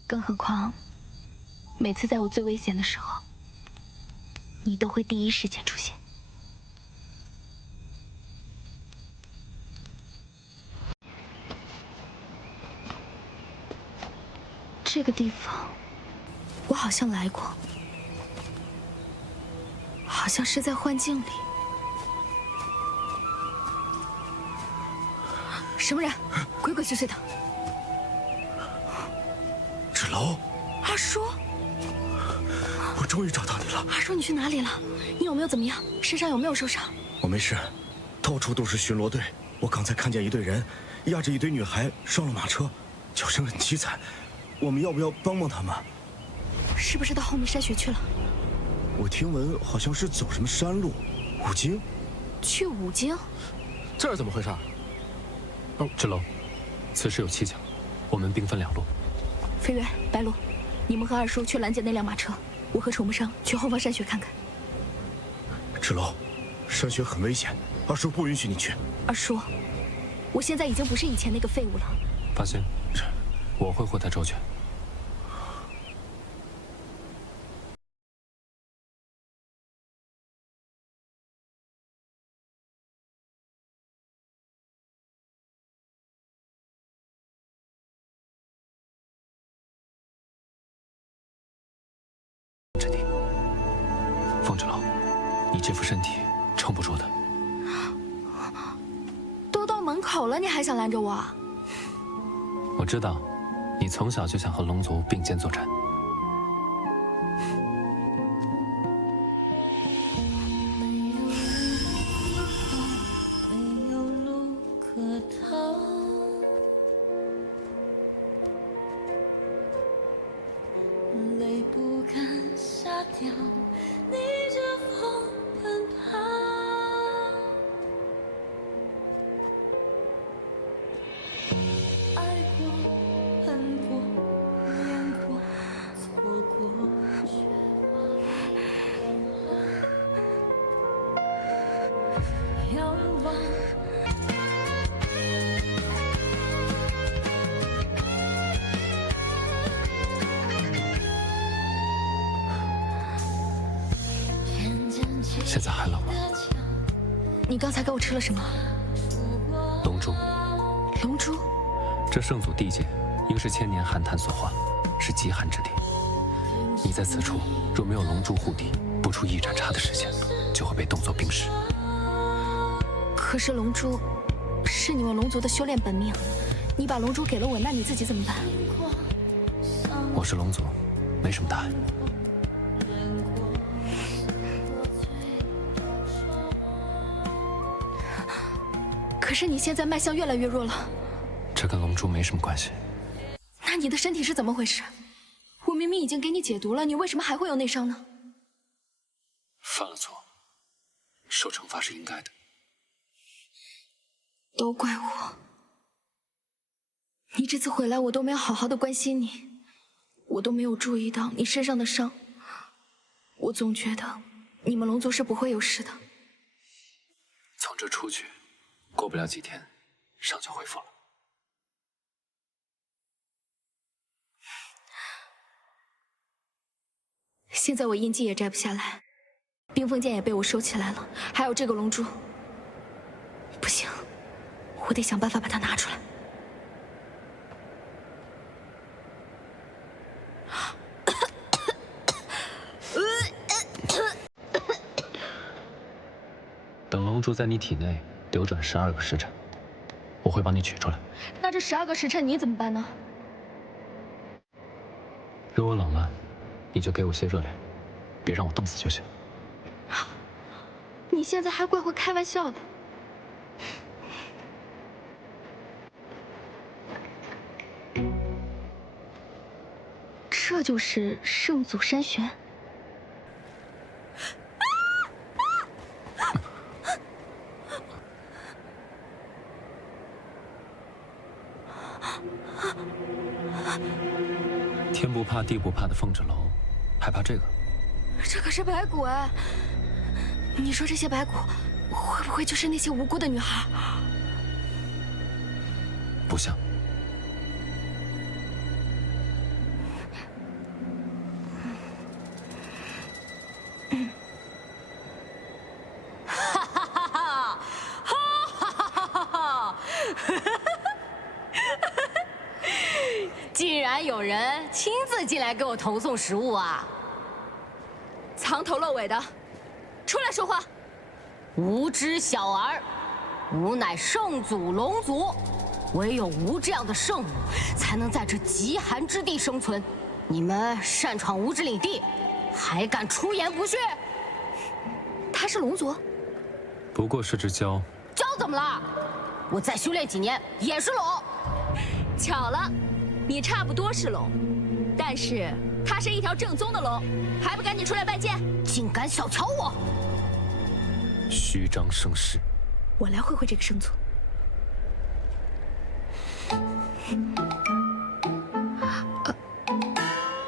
更何况，每次在我最危险的时候，你都会第一时间出现。这个地方，我好像来过，好像是在幻境里。什么人？鬼鬼祟祟的。芷楼，二叔，我终于找到你了。二叔，你去哪里了？你有没有怎么样？身上有没有受伤？我没事，到处都是巡逻队。我刚才看见一队人押着一堆女孩上了马车，叫声很凄惨。我们要不要帮帮他们？是不是到后面山穴去了？我听闻好像是走什么山路，五京。去五京？这是怎么回事？芷楼，此事有蹊跷，我们兵分两路。飞远、白鹿，你们和二叔去拦截那辆马车，我和楚木生去后方山穴看看。芷楼，山穴很危险，二叔不允许你去。二叔，我现在已经不是以前那个废物了。放心，我会护他周全。这里，凤芷楼，你这副身体撑不住的。都到门口了，你还想拦着我？我知道，你从小就想和龙族并肩作战。没有路可逃，泪不敢下掉，逆着风奔跑。爱过，恨过，恋过，现在还冷吗？你刚才给我吃了什么？龙珠。龙珠？这圣祖地界应是千年寒潭所化，是极寒之地。你在此处若没有龙珠护体，不出一盏茶的时间，就会被冻作冰石。可是龙珠是你们龙族的修炼本命，你把龙珠给了我，那你自己怎么办？我是龙族，没什么大碍。可是你现在脉象越来越弱了，这跟龙珠没什么关系。那你的身体是怎么回事？我明明已经给你解毒了，你为什么还会有内伤呢？犯了错，受惩罚是应该的。都怪我，你这次回来我都没有好好的关心你，我都没有注意到你身上的伤，我总觉得你们龙族是不会有事的。从这出去，过不了几天，伤就恢复了。现在我印记也摘不下来，冰封剑也被我收起来了，还有这个龙珠，不行，我得想办法把它拿出来。等龙珠在你体内流转12个时辰，我会帮你取出来。那这12个时辰你怎么办呢？如果冷了，你就给我些热脸，别让我冻死就行。你现在还怪会开玩笑的。这就是圣祖山玄。天不怕地不怕的凤蛰楼，还怕这个？这可是白骨哎！你说这些白骨会不会就是那些无辜的女孩？不像。竟然有人亲自进来给我投送食物啊！藏头露尾的，出来说话！无知小儿，吾乃圣祖龙族，唯有吾这样的圣母，才能在这极寒之地生存。你们擅闯吾之领地，还敢出言不逊？他是龙族，不过是只蛟。蛟怎么了？我再修炼几年也是龙。巧了。你差不多是龙，但是他是一条正宗的龙，还不赶紧出来拜见！竟敢小瞧我！虚张声势。我来会会这个圣祖。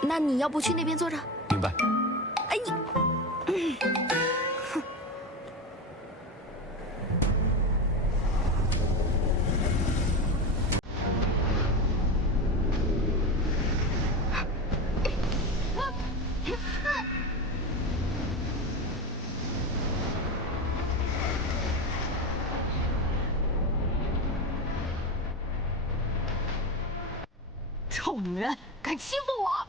那你要不去那边坐着？明白。哎你。臭女人，敢欺负我！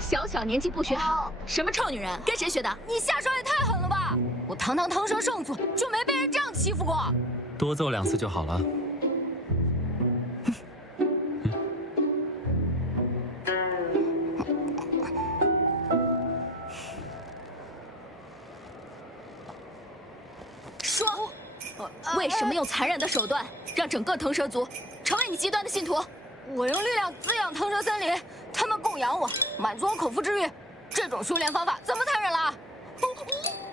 小小年纪不学好，什么臭女人？跟谁学的？你下手也太狠了吧！我堂堂腾蛇圣祖就没被人这样欺负过。多揍2次就好了。说，为什么用残忍的手段让整个腾蛇族成为你极端的信徒？我用力量滋养腾蛇森林，他们供养我，满足我口腹之欲。这种修炼方法怎么残忍了？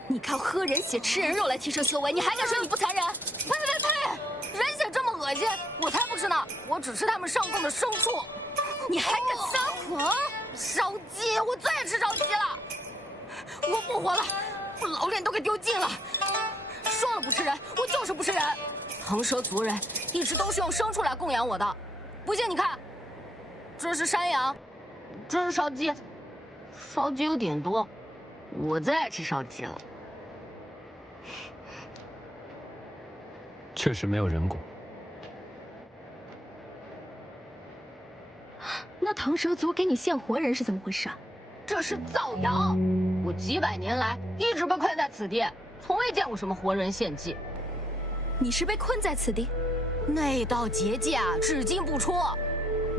你靠喝人血、吃人肉来提升修为，你还敢说你不残忍？呸呸呸！人血这么恶心，我才不吃呢！我只吃他们上供的牲畜。你还敢撒谎？烧鸡，我最爱吃烧鸡了！我不活了，我老脸都给丢尽了。说了不吃人，我就是不吃人。腾蛇族人一直都是用牲畜来供养我的，不信你看，这是山羊，这是烧鸡，烧鸡有点多，我最爱吃烧鸡了。确实没有人骨。那腾蛇族给你献活人是怎么回事啊？这是造谣！我几百年来一直被困在此地，从未见过什么活人献祭。你是被困在此地？那道结界啊，至今不出，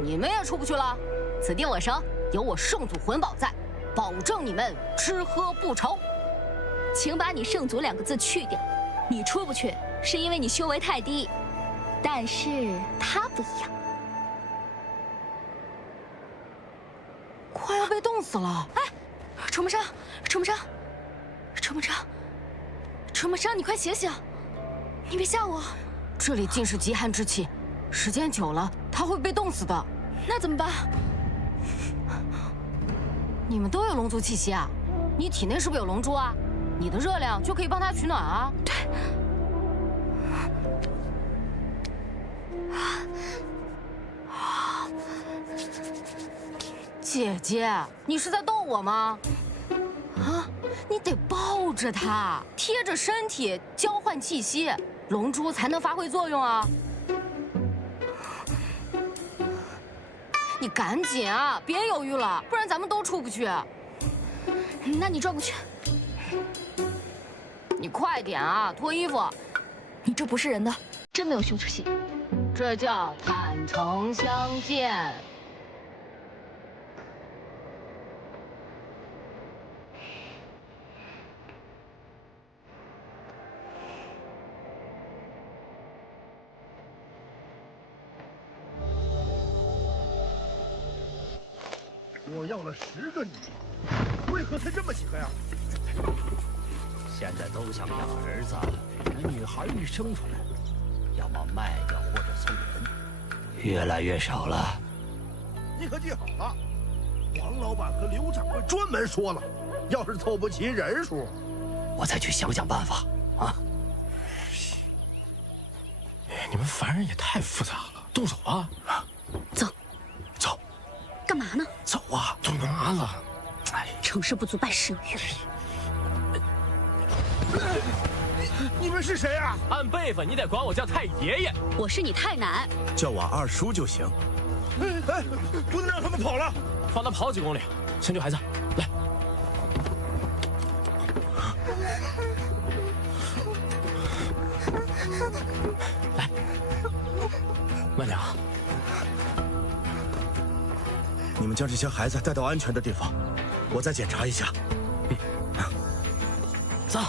你们也出不去了。此地我生，有我圣祖魂宝在，保证你们吃喝不愁。请把你圣祖2个字去掉。你出不去，是因为你修为太低，但是他不一样。快要被冻死了！哎，楚梦生，楚梦生，楚梦生，楚梦生，你快醒醒！你别吓我！这里尽是极寒之气，时间久了他会被冻死的。那怎么办？你们都有龙族气息啊？你体内是不是有龙珠啊？你的热量就可以帮他取暖啊。对。姐姐，你是在逗我吗？啊，你得抱着它，贴着身体交换气息，龙珠才能发挥作用啊！你赶紧啊，别犹豫了，不然咱们都出不去。那你转过去。你快点啊，脱衣服！你这不是人的，真没有羞耻心。这叫坦诚相见。我要了10个女，为何才这么几个呀？现在都想要儿子，女孩一生出来，要么卖掉或者送人，越来越少了。你可记好了，王老板和刘掌柜专门说了，要是凑不齐人数，我再去想想办法啊！你们凡人也太复杂了，动手啊！走，走，干嘛呢？走啊！都拿了。哎，成事不足败事有余。你们是谁啊？按辈分，你得管我叫太爷爷。我是你太奶，叫我二叔就行。哎，不能让他们跑了，放他跑几公里。先救孩子，来。来，慢点啊！你们将这些孩子带到安全的地方，我再检查一下。走。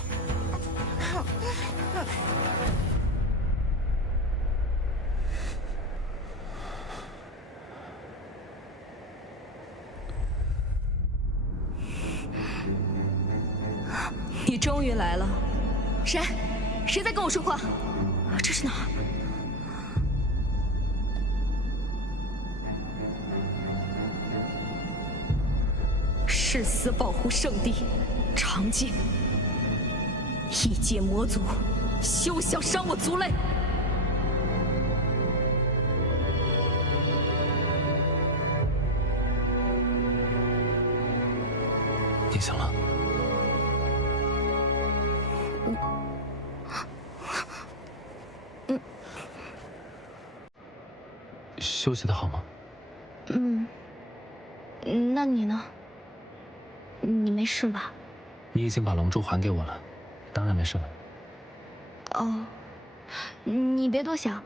你终于来了，谁？谁在跟我说话？这是哪儿？誓死保护圣地，长靖。异界魔族，休想伤我族类！你醒了？休息的好吗？那你呢？你没事吧？你已经把龙珠还给我了，当然没事了。哦，你别多想，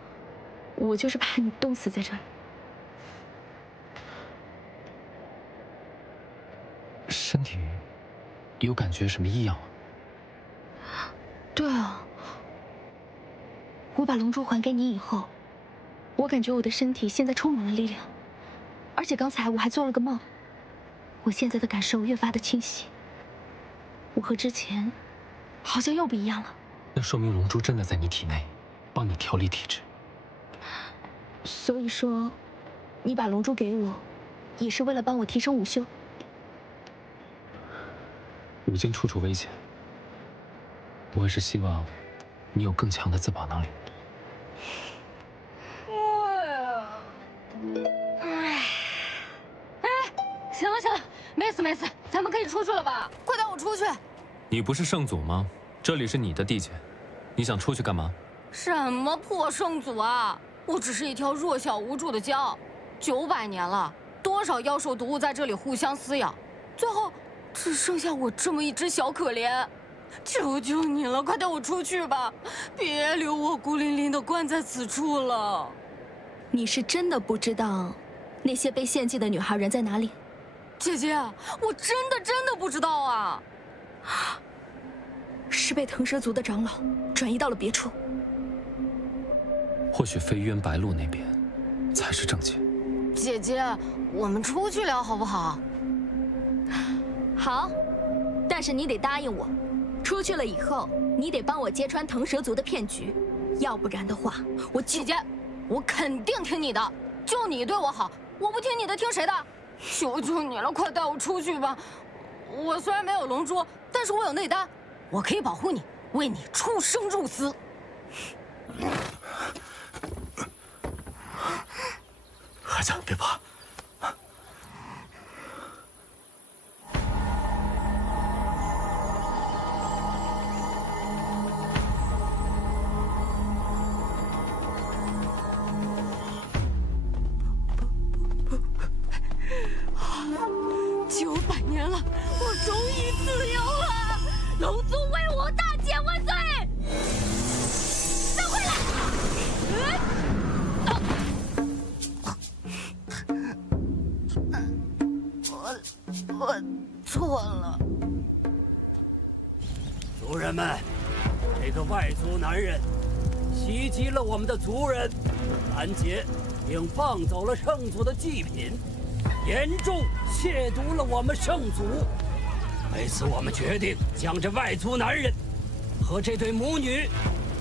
我就是怕你冻死在这儿。身体有感觉什么异样吗？对啊，我把龙珠还给你以后，我感觉我的身体现在充满了力量，而且刚才我还做了个梦，我现在的感受越发的清晰，我和之前好像又不一样了。那说明龙珠真的在你体内，帮你调理体质。所以说，你把龙珠给我，也是为了帮我提升武修。武境处处危险，我也是希望你有更强的自保能力。行了行了，没事没事，咱们可以出去了吧？快带我出去！你不是圣祖吗？这里是你的地界，你想出去干嘛？什么破圣祖啊！我只是一条弱小无助的蛟，900年了，多少妖兽毒物在这里互相撕咬，最后只剩下我这么一只小可怜。求求你了，快带我出去吧，别留我孤零零的关在此处了。你是真的不知道那些被献祭的女孩人在哪里？姐姐，我真的不知道啊！是被腾蛇族的长老转移到了别处。或许飞渊白鹿那边才是正解。姐姐，我们出去聊好不好？好，但是你得答应我，出去了以后，你得帮我揭穿腾蛇族的骗局，要不然的话，姐姐，我肯定听你的，就你对我好，我不听你的，听谁的？求求你了，快带我出去吧！我虽然没有龙珠，但是我有内丹，我可以保护你，为你出生入死。孩子，别怕。900年了，我终于自由了！龙族为我大剑万岁！再回来！我错了。族人们，这个外族男人袭击了我们的族人，拦截并放走了圣祖的祭品，严重亵渎了我们圣祖。为此，我们决定将这外族男人和这对母女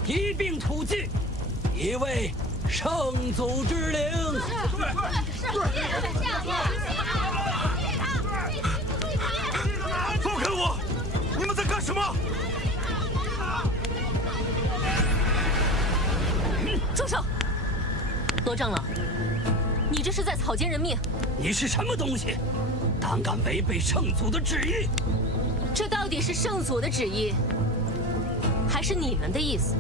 一并土祭，以为圣祖之灵。放开我！你们在干什么？住手！罗长老，你这是在草菅人命！你是什么东西？胆敢违背圣祖的旨意？这到底是圣祖的旨意，还是你们的意思？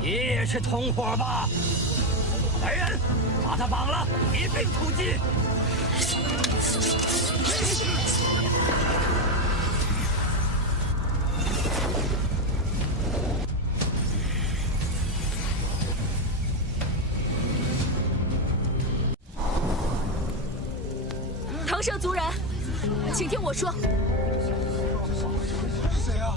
你也是同伙吧？来人，把他绑了，一并处祭！腾蛇族人，请听我说。是谁啊？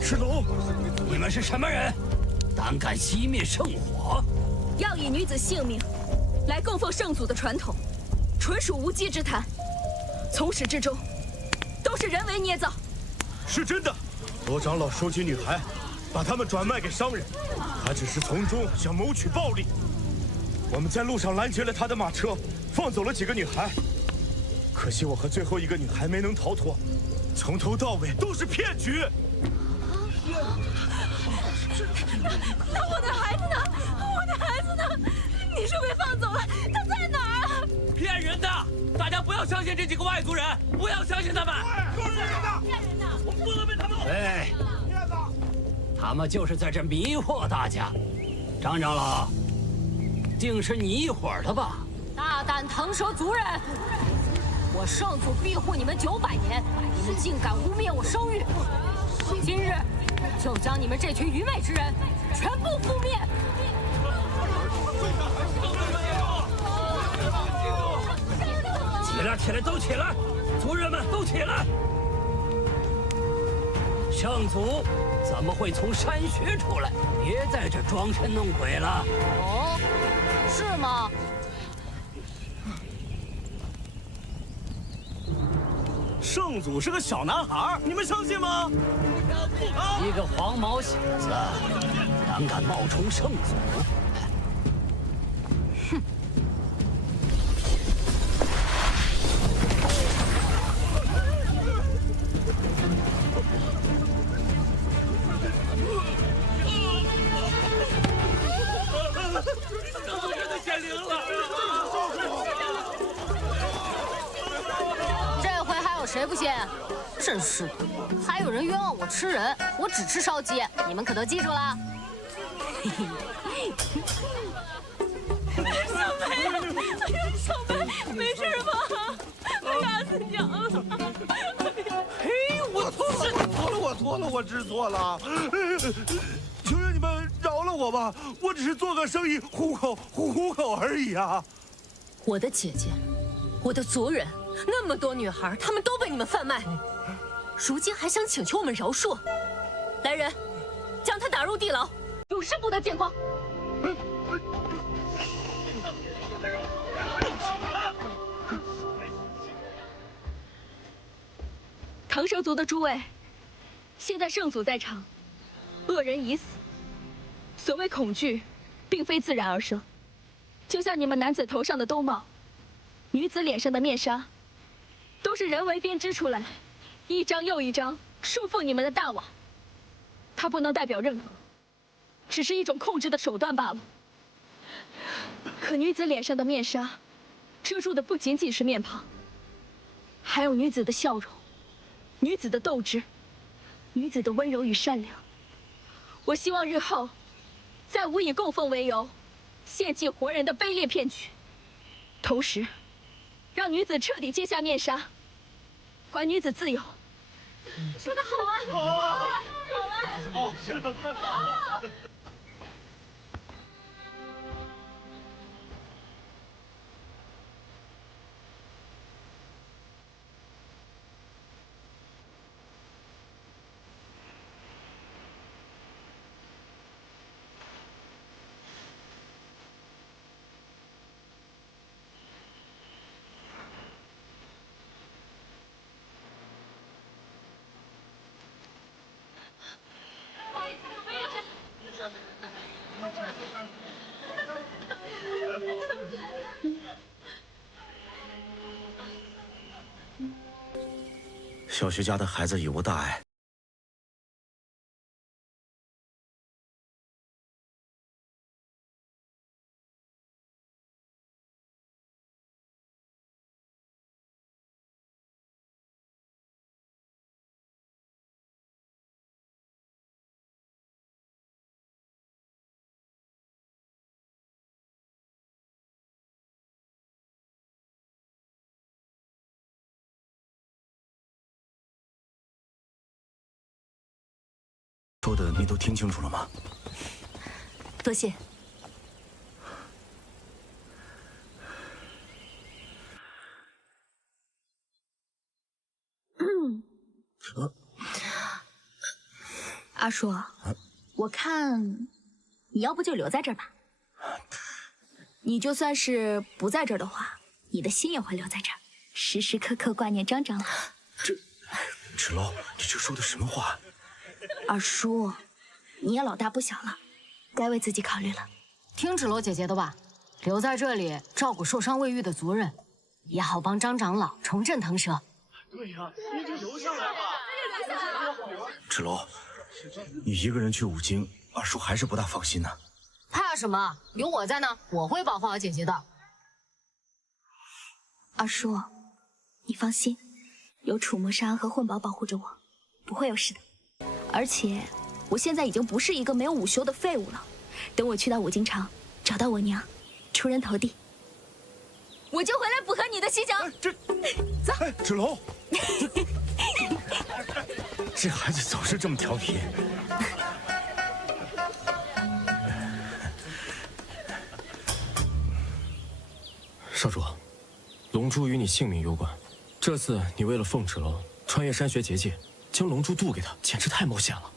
是龙！你们是什么人？胆敢熄灭圣火？要以女子性命来供奉圣祖的传统，纯属无稽之谈。从始至终，都是人为捏造。是真的，罗长老收集女孩，把她们转卖给商人，他只是从中想谋取暴利。我们在路上拦截了他的马车，放走了几个女孩。可惜我和最后一个女孩没能逃脱，从头到尾都是骗局。那我的孩子呢？我的孩子呢？你说被放走了，他在哪儿啊？骗人的！大家不要相信这几个外族人，不要相信他们！都是骗人的！骗人的！我们不能被他们弄。对，他们就是在这迷惑大家。张长老，定是你一伙的吧？大胆腾蛇族人！我圣祖庇护你们900年，你们竟敢污蔑我声誉！今日就将你们这群愚昧之人全部覆灭！起来，起来，都起来！族人们都起来！圣祖怎么会从山穴出来？别在这装神弄鬼了！哦，是吗？圣祖是个小男孩，你们相信吗？一个黄毛小子，胆敢冒充圣祖！哼！谁不信？真是的，还有人冤枉我吃人，我只吃烧鸡，你们可都记住了。小梅，哎呀，小梅，没事吧？压死娘了！嘿，我错了，我知错了。求求你们饶了我吧，我只是做个生意糊口而已啊。我的姐姐，我的族人，那么多女孩，她们都被你们贩卖，如今还想请求我们饶恕？来人，将她打入地牢，永世不得见光！唐蛇族的诸位，现在圣祖在场，恶人已死。所谓恐惧，并非自然而生，就像你们男子头上的兜帽，女子脸上的面纱，都是人为编织出来，一张又一张束缚你们的大网。它不能代表任何，只是一种控制的手段罢了。可女子脸上的面纱，遮住的不仅仅是面庞，还有女子的笑容。女子的斗志，女子的温柔与善良。我希望日后，再无以供奉为由，献祭活人的卑劣骗局，同时，让女子彻底揭下面纱，还女子自由。说得好啊！好啊！小徐家的孩子已无大碍。说的你都听清楚了吗？多谢。阿叔，我看你要不就留在这儿吧。你就算是不在这儿的话，你的心也会留在这儿，时时刻刻挂念张长老。芷楼，你这说的什么话？二叔，你也老大不小了，该为自己考虑了。听芷楼姐姐的吧，留在这里照顾受伤未愈的族人，也好帮张长老重振腾蛇。对呀，你就留下来吧。芷楼，你一个人去五京，二叔还是不大放心呢。怕什么？有我在呢，我会保护好姐姐的。二叔，你放心，有楚魔山和混宝保护着我，不会有事的。而且，我现在已经不是一个没有午休的废物了。等我去到五京城，找到我娘，出人头地，我就回来符合你的需求。走，芷楼，这孩子总是这么调皮。少主，龙珠与你性命攸关，这次你为了奉芷楼穿越山穴结界，将龙珠渡给他，简直太冒险了。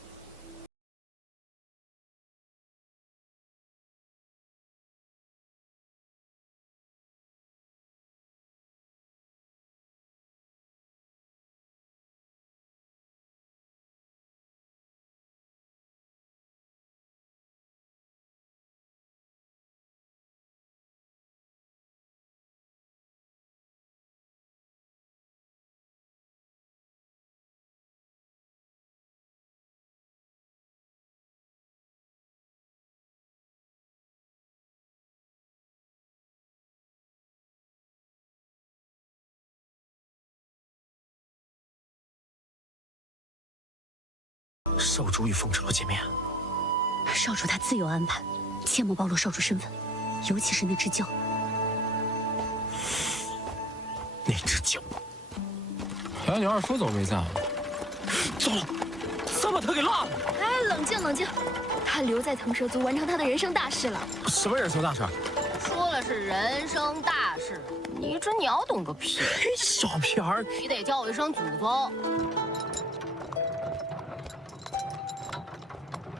少主与凤芷楼见面。少主他自有安排，切莫暴露少主身份，尤其是那只鹪。那只鹪。哎，你二叔怎么没在？糟了，咱把他给落了。哎，冷静冷静，他留在腾蛇族完成他的人生大事了。什么人生大事？说了是人生大事，你这鸟懂个屁！小屁孩，你得叫我一声祖宗。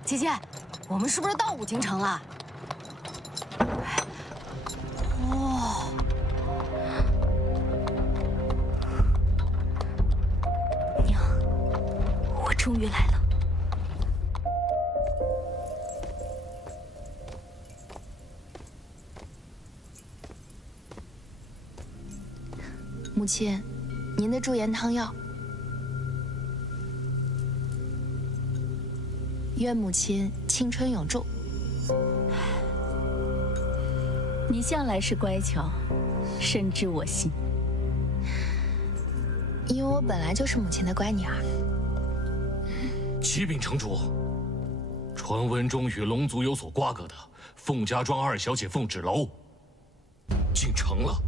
姐姐，我们是不是到五京城了？哦。娘，我终于来了。母亲，您的驻颜汤药。愿母亲青春永驻。你向来是乖巧，深知我心。因为我本来就是母亲的乖女儿。启禀城主，传闻中与龙族有所瓜葛的凤家庄二小姐凤芷楼进城了。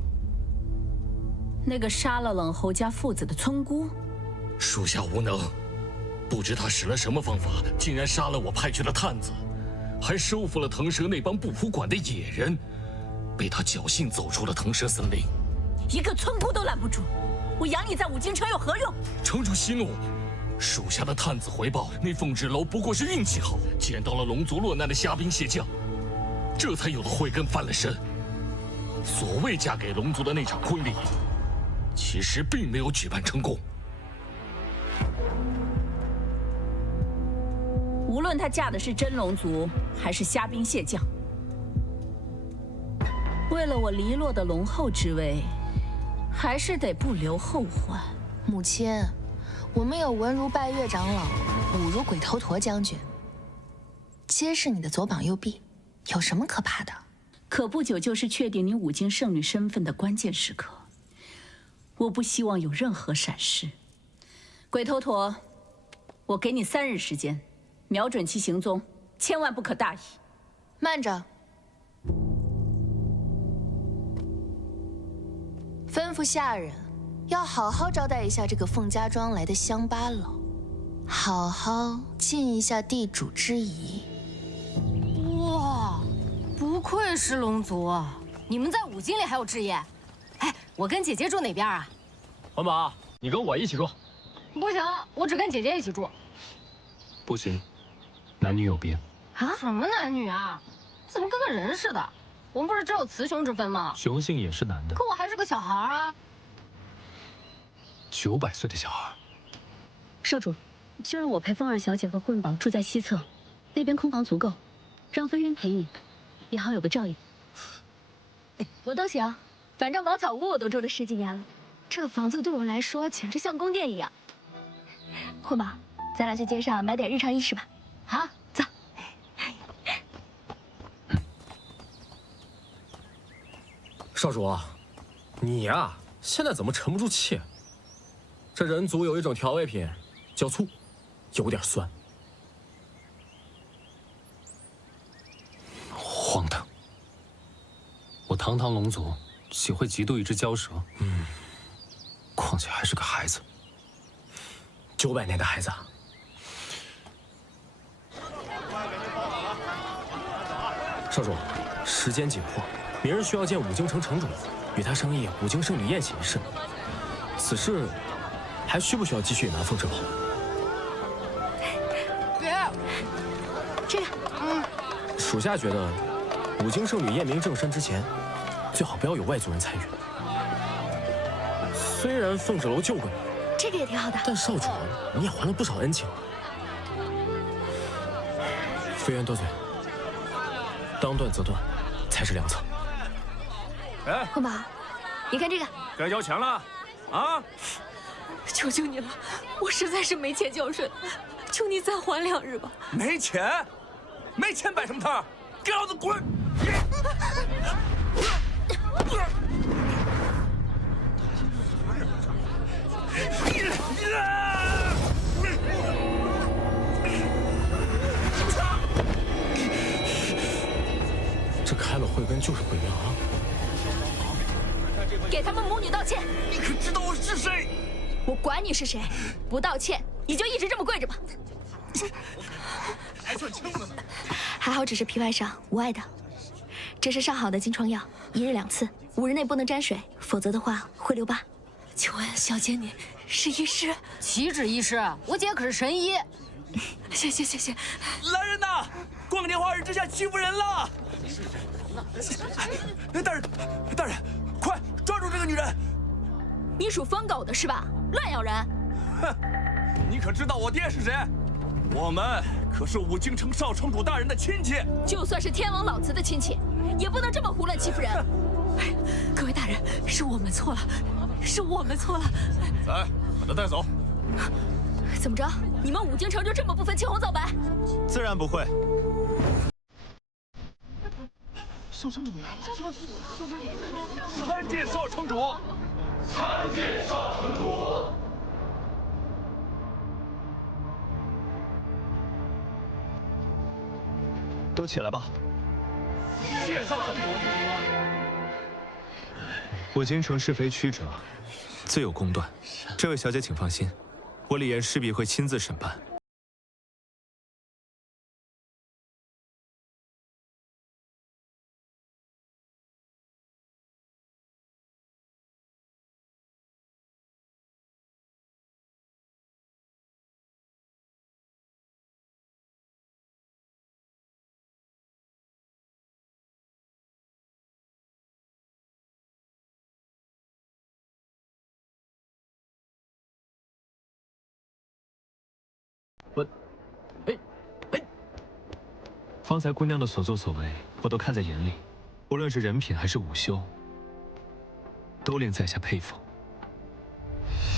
那个杀了冷侯家父子的村姑，属下无能，不知他使了什么方法，竟然杀了我派去的探子，还收服了腾蛇那帮不服管的野人，被他侥幸走出了腾蛇森林。一个村姑都拦不住，我养你在五京城有何用？城主息怒，属下的探子回报，那凤芷楼不过是运气好，捡到了龙族落难的虾兵蟹将，这才有了慧根翻了身。所谓嫁给龙族的那场婚礼，其实并没有举办成功。无论她嫁的是真龙族还是虾兵蟹将，为了我离落的龙后之位，还是得不留后患。母亲，我们有文如拜月长老，武如鬼头陀将军，皆是你的左膀右臂，有什么可怕的？可不久就是确定你五京圣女身份的关键时刻，我不希望有任何闪失。鬼头陀，我给你3日时间，瞄准其行踪，千万不可大意。慢着，吩咐下人要好好招待一下这个凤家庄来的乡巴佬，好好尽一下地主之谊。哇，不愧是龙族啊！你们在五京里还有置业？哎，我跟姐姐住哪边啊？环保，你跟我一起住。不行，我只跟姐姐一起住。不行，男女有别。啊？什么男女啊？怎么跟个人似的？我们不是只有雌雄之分吗？雄性也是男的。可我还是个小孩啊。 900岁的小孩。少主，就让我陪凤二小姐和混宝住在西侧，那边空房足够，让分人陪你，也好有个照应。我都行，反正茅草屋我都住了10几年了，这个房子对我来说简直像宫殿一样。混宝，咱俩去街上买点日常衣食吧。好，走。少主，你呀，现在怎么沉不住气？ 这人族有一种调味品，叫醋，有点酸。荒唐！我堂堂龙族，岂会嫉妒一只蛟蛇？况且还是个孩子。900年的孩子。少主，时间紧迫，明日需要见五京城城主，与他商议五京圣女宴请一事。此事。 还需不需要继续隐瞒凤芷楼？别，这个，属下觉得，五京圣女验明正身之前，最好不要有外族人参与。虽然凤芷楼救过你，这个也挺好的，但少主你也还了不少恩情。非冤多嘴，当断则断，才是良策。哎，混宝，你看这个，该交钱了，啊！ 求求你了，我实在是没钱交税，求你再缓2日吧。没钱？没钱摆什么摊？给老子滚！慧根就是慧根啊！给他们母女道歉！你可知道我是谁？我管你是谁，不道歉你就一直这么跪着吧。还算轻的呢。还好只是皮外伤，无碍的。这是上好的金疮药，1日2次，5日内不能沾水，否则的话会留疤。求恩小姐你是医师，岂止医师，我姐可是神医。谢谢。来人呐！光天化日之下欺负人了！大人，快抓住这个女人！你属疯狗的是吧？乱咬人！哼，你可知道我爹是谁？我们可是武京城少城主大人的亲戚。就算是天王老子的亲戚，也不能这么胡乱欺负人。各位大人，是我们错了。来，把他带走。怎么着？你们武京城就这么不分青红皂白？自然不会。参见少城主！参见少城主！都起来吧。谢少城主！武京城是非曲折，自有公断。这位小姐请放心，我李岩势必会亲自审判。方才姑娘的所作所为，我都看在眼里，无论是人品还是武修，都令在下佩服。